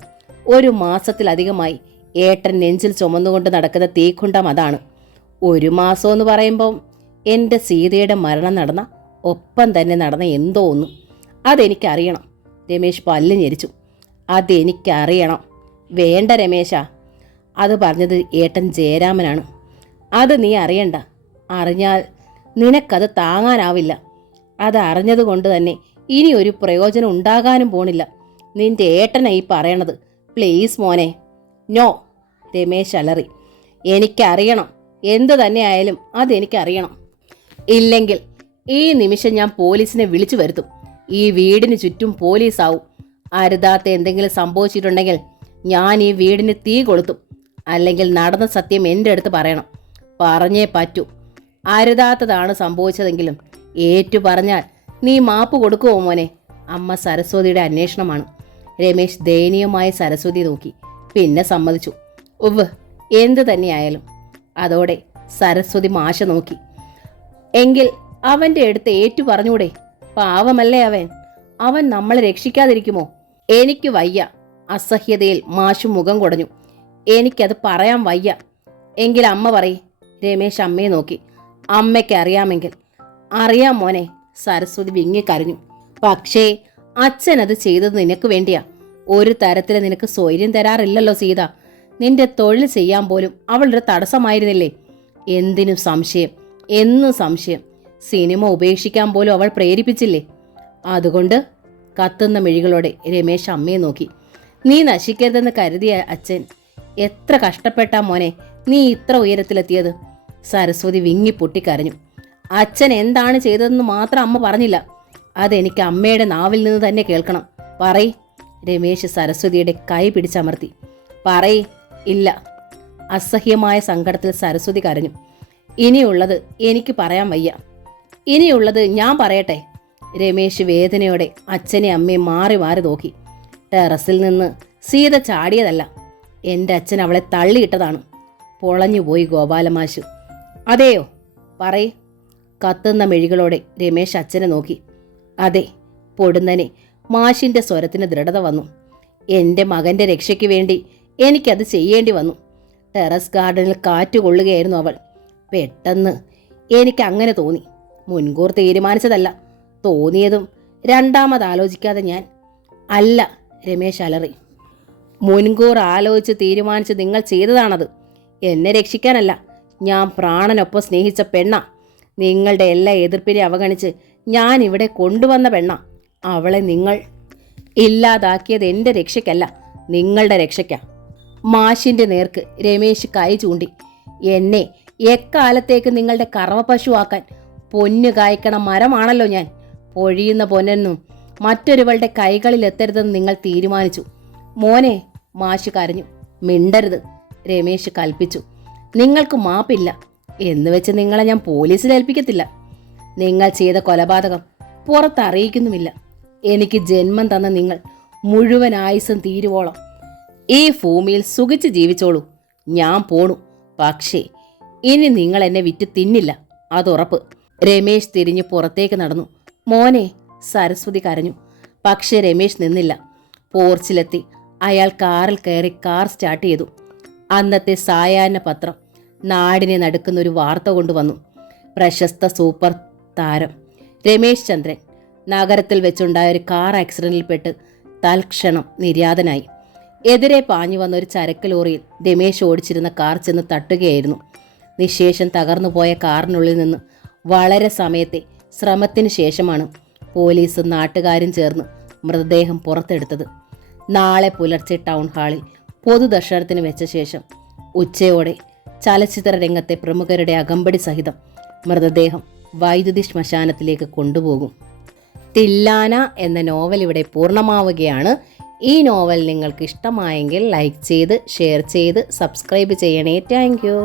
1 മാസത്തിലധികമായി ഏട്ടൻ നെഞ്ചിൽ ചുമന്നുകൊണ്ട് നടക്കുന്ന തീക്കുണ്ടം അതാണ്. 1 മാസമെന്ന് പറയുമ്പം എൻ്റെ സീതയുടെ മരണം നടന്ന ഒപ്പം തന്നെ നടന്ന എന്തോ ഒന്ന്. അതെനിക്കറിയണം. രമേശ് പല്ല് ഞെരിച്ചു. അതെനിക്കറിയണം. വേണ്ട രമേശ, അത് പറഞ്ഞത് ഏട്ടൻ ജയരാമനാണ്. അത് നീ അറിയണ്ട. അറിഞ്ഞാൽ നിനക്കത് താങ്ങാനാവില്ല. അത് അറിഞ്ഞതുകൊണ്ട് തന്നെ ഇനി ഒരു പ്രയോജനം ഉണ്ടാകാനും പോണില്ല. നിന്റെ ഏട്ടനാ ഈ പറയണത്. പ്ലീസ് മോനെ. നോ, രമേശ് അലറി. എനിക്കറിയണം. എന്തു തന്നെയായാലും അതെനിക്കറിയണം. ഇല്ലെങ്കിൽ ഈ നിമിഷം ഞാൻ പോലീസിനെ വിളിച്ചു വരുത്തും. ഈ വീടിന് ചുറ്റും പോലീസാവും. അരുതാത്ത എന്തെങ്കിലും സംഭവിച്ചിട്ടുണ്ടെങ്കിൽ ഞാൻ ഈ വീടിന് തീ കൊളുത്തും. അല്ലെങ്കിൽ നടന്ന സത്യം എൻ്റെ അടുത്ത് പറയണം. പറഞ്ഞേ പറ്റൂ. അരുതാത്തതാണ് സംഭവിച്ചതെങ്കിലും ഏറ്റു പറഞ്ഞാൽ നീ മാപ്പ് കൊടുക്കുമോ മോനെ? അമ്മ സരസ്വതിയുടെ അന്വേഷണമാണ്. രമേശ് ദയനീയമായി സരസ്വതി നോക്കി. പിന്നെ സമ്മതിച്ചു. ഉവ്വ്, എന്തു തന്നെയായാലും. അതോടെ സരസ്വതി മാഷ നോക്കി. എങ്കിൽ അവൻ്റെ അടുത്ത് ഏറ്റു പറഞ്ഞൂടെ? പാവമല്ലേ അവൻ. അവൻ നമ്മളെ രക്ഷിക്കാതിരിക്കുമോ? എനിക്ക് വയ്യ. അസഹ്യതയിൽ മാഷു മുഖം കുടഞ്ഞു. എനിക്കത് പറയാൻ വയ്യ. എങ്കിൽ അമ്മ പറയ്. രമേശ് അമ്മയെ നോക്കി. അമ്മയ്ക്ക് അറിയാമെങ്കിൽ. അറിയാം മോനെ. സരസ്വതി വിങ്ങിക്കരഞ്ഞു. പക്ഷേ അച്ഛനത് ചെയ്തത് നിനക്ക് വേണ്ടിയാ. ഒരു തരത്തിൽ നിനക്ക് സ്വൈര്യം തരാറില്ലല്ലോ സീത. നിന്റെ തൊഴിൽ ചെയ്യാൻ പോലും അവളൊരു തടസ്സമായിരുന്നില്ലേ? എന്തിനും സംശയം, എന്നും സംശയം. സിനിമ ഉപേക്ഷിക്കാൻ പോലും അവൾ പ്രേരിപ്പിച്ചില്ലേ? അതുകൊണ്ട് കത്തുന്ന മിഴികളോടെ രമേശ് അമ്മയെ നോക്കി. നീ നശിക്കരുതെന്ന് കരുതിയ അച്ഛൻ എത്ര കഷ്ടപ്പെട്ടാ മോനെ നീ ഇത്ര ഉയരത്തിലെത്തിയത്? സരസ്വതി വിങ്ങി പൊട്ടിക്കരഞ്ഞു. അച്ഛൻ എന്താണ് ചെയ്തതെന്ന് മാത്രം അമ്മ പറഞ്ഞില്ല. അതെനിക്ക് അമ്മയുടെ നാവിൽ നിന്ന് തന്നെ കേൾക്കണം. പറയ്. രമേശ് സരസ്വതിയുടെ കൈ പിടിച്ചമർത്തി. പറയ്. ഇല്ല. അസഹ്യമായ സങ്കടത്തിൽ സരസ്വതി കരഞ്ഞു. ഇനിയുള്ളത് എനിക്ക് പറയാൻ വയ്യ. ഇനിയുള്ളത് ഞാൻ പറയട്ടെ. രമേശ് വേദനയോടെ അച്ഛനെ അമ്മയെ മാറി മാറി നോക്കി. ടെറസിൽ നിന്ന് സീത ചാടിയതല്ല. എൻ്റെ അച്ഛൻ അവളെ തള്ളിയിട്ടതാണ്. പൊളഞ്ഞുപോയി ഗോപാലമാശു. അതെയോ? പറയ്. കത്തുന്ന മെഴികളോടെ രമേശ് അച്ഛനെ നോക്കി. അതെ. പൊടുന്നനെ മാഷിൻ്റെ സ്വരത്തിന് ദൃഢത വന്നു. എൻ്റെ മകൻ്റെ രക്ഷയ്ക്ക് വേണ്ടി എനിക്കത് ചെയ്യേണ്ടി വന്നു. ടെറസ് ഗാർഡനിൽ കാറ്റുകൊള്ളുകയായിരുന്നു അവൾ. പെട്ടെന്ന് എനിക്ക് അങ്ങനെ തോന്നി. മുൻകൂർ തീരുമാനിച്ചതല്ല. തോന്നിയതും രണ്ടാമതാലോചിക്കാതെ ഞാൻ. അല്ല. രമേശ് അലറി. മുൻകൂർ ആലോചിച്ച് തീരുമാനിച്ച് നിങ്ങൾ ചെയ്തതാണത്. എന്നെ രക്ഷിക്കാനല്ല. ഞാൻ പ്രാണനൊപ്പം സ്നേഹിച്ച പെണ്ണ. നിങ്ങളുടെ എല്ലാ എതിർപ്പിനെ അവഗണിച്ച് ഞാൻ ഇവിടെ കൊണ്ടുവന്ന പെണ്ണ. അവളെ നിങ്ങൾ ഇല്ലാതാക്കിയത് എൻ്റെ രക്ഷയ്ക്കല്ല, നിങ്ങളുടെ രക്ഷയ്ക്കാ. മാഷിൻ്റെ നേർക്ക് രമേശ് കൈ ചൂണ്ടി. എന്നെ എക്കാലത്തേക്ക് നിങ്ങളുടെ കറവ പശുവാക്കാൻ പൊന്നു കായ്ക്കണ മരമാണല്ലോ ഞാൻ. പൊഴിയുന്ന പൊന്നൊന്നും മറ്റൊരുവളുടെ കൈകളിൽ എത്തരുതെന്ന് നിങ്ങൾ തീരുമാനിച്ചു. മോനെ. മാഷ് കരഞ്ഞു. മിണ്ടരുത്. രമേശ് കൽപ്പിച്ചു. നിങ്ങൾക്ക് മാപ്പില്ല എന്ന് വെച്ച് നിങ്ങളെ ഞാൻ പോലീസിൽ ഏൽപ്പിക്കത്തില്ല. നിങ്ങൾ ചെയ്ത കൊലപാതകം പുറത്തറിയിക്കുന്നുമില്ല. എനിക്ക് ജന്മം തന്ന നിങ്ങൾ മുഴുവൻ ആയുസ്സും തീരുവോളം ഈ ഭൂമിയിൽ സുഖിച്ച് ജീവിച്ചോളൂ. ഞാൻ പോണു. പക്ഷേ ഇനി നിങ്ങൾ എന്നെ വിറ്റ് തിന്നില്ല, അതുറപ്പ്. രമേശ് തിരിഞ്ഞു പുറത്തേക്ക് നടന്നു. മോനെ. സരസ്വതി കരഞ്ഞു. പക്ഷേ രമേശ് നിന്നില്ല. പോർച്ചിലെത്തി അയാൾ കാറിൽ കയറി കാർ സ്റ്റാർട്ട് ചെയ്തു. അന്നത്തെ സായാഹ്ന പത്രം നാടിനെ നടുക്കുന്നൊരു വാർത്ത കൊണ്ടുവന്നു. പ്രശസ്ത സൂപ്പർ താരം രമേശ് ചന്ദ്രൻ നഗരത്തിൽ വെച്ചുണ്ടായ ഒരു കാർ ആക്സിഡന്റിൽപ്പെട്ട് തൽക്ഷണം നിര്യാതനായി. എതിരെ പാഞ്ഞു വന്ന ഒരു ചരക്ക് ലോറിയിൽ രമേശ് ഓടിച്ചിരുന്ന കാർ ചെന്ന് തട്ടുകയായിരുന്നു. നിശേഷം തകർന്നുപോയ കാറിനുള്ളിൽ നിന്ന് വളരെ സമയത്തെ ശ്രമത്തിന് ശേഷമാണ് പോലീസും നാട്ടുകാരും ചേർന്ന് മൃതദേഹം പുറത്തെടുത്തത്. നാളെ പുലർച്ചെ ടൗൺ ഹാളിൽ പൊതുദർശനത്തിന് വെച്ച ശേഷം ഉച്ചയോടെ ചലച്ചിത്ര രംഗത്തെ പ്രമുഖരുടെ അകമ്പടി സഹിതം മൃതദേഹം വൈദ്യുതി ശ്മശാനത്തിലേക്ക് കൊണ്ടുപോകും. തില്ലാന എന്ന നോവൽ ഇവിടെ പൂർണ്ണമാവുകയാണ്. ഈ നോവൽ നിങ്ങൾക്ക് ഇഷ്ടമായെങ്കിൽ ലൈക്ക് ചെയ്ത് ഷെയർ ചെയ്ത് സബ്സ്ക്രൈബ് ചെയ്യണേ. Thank you.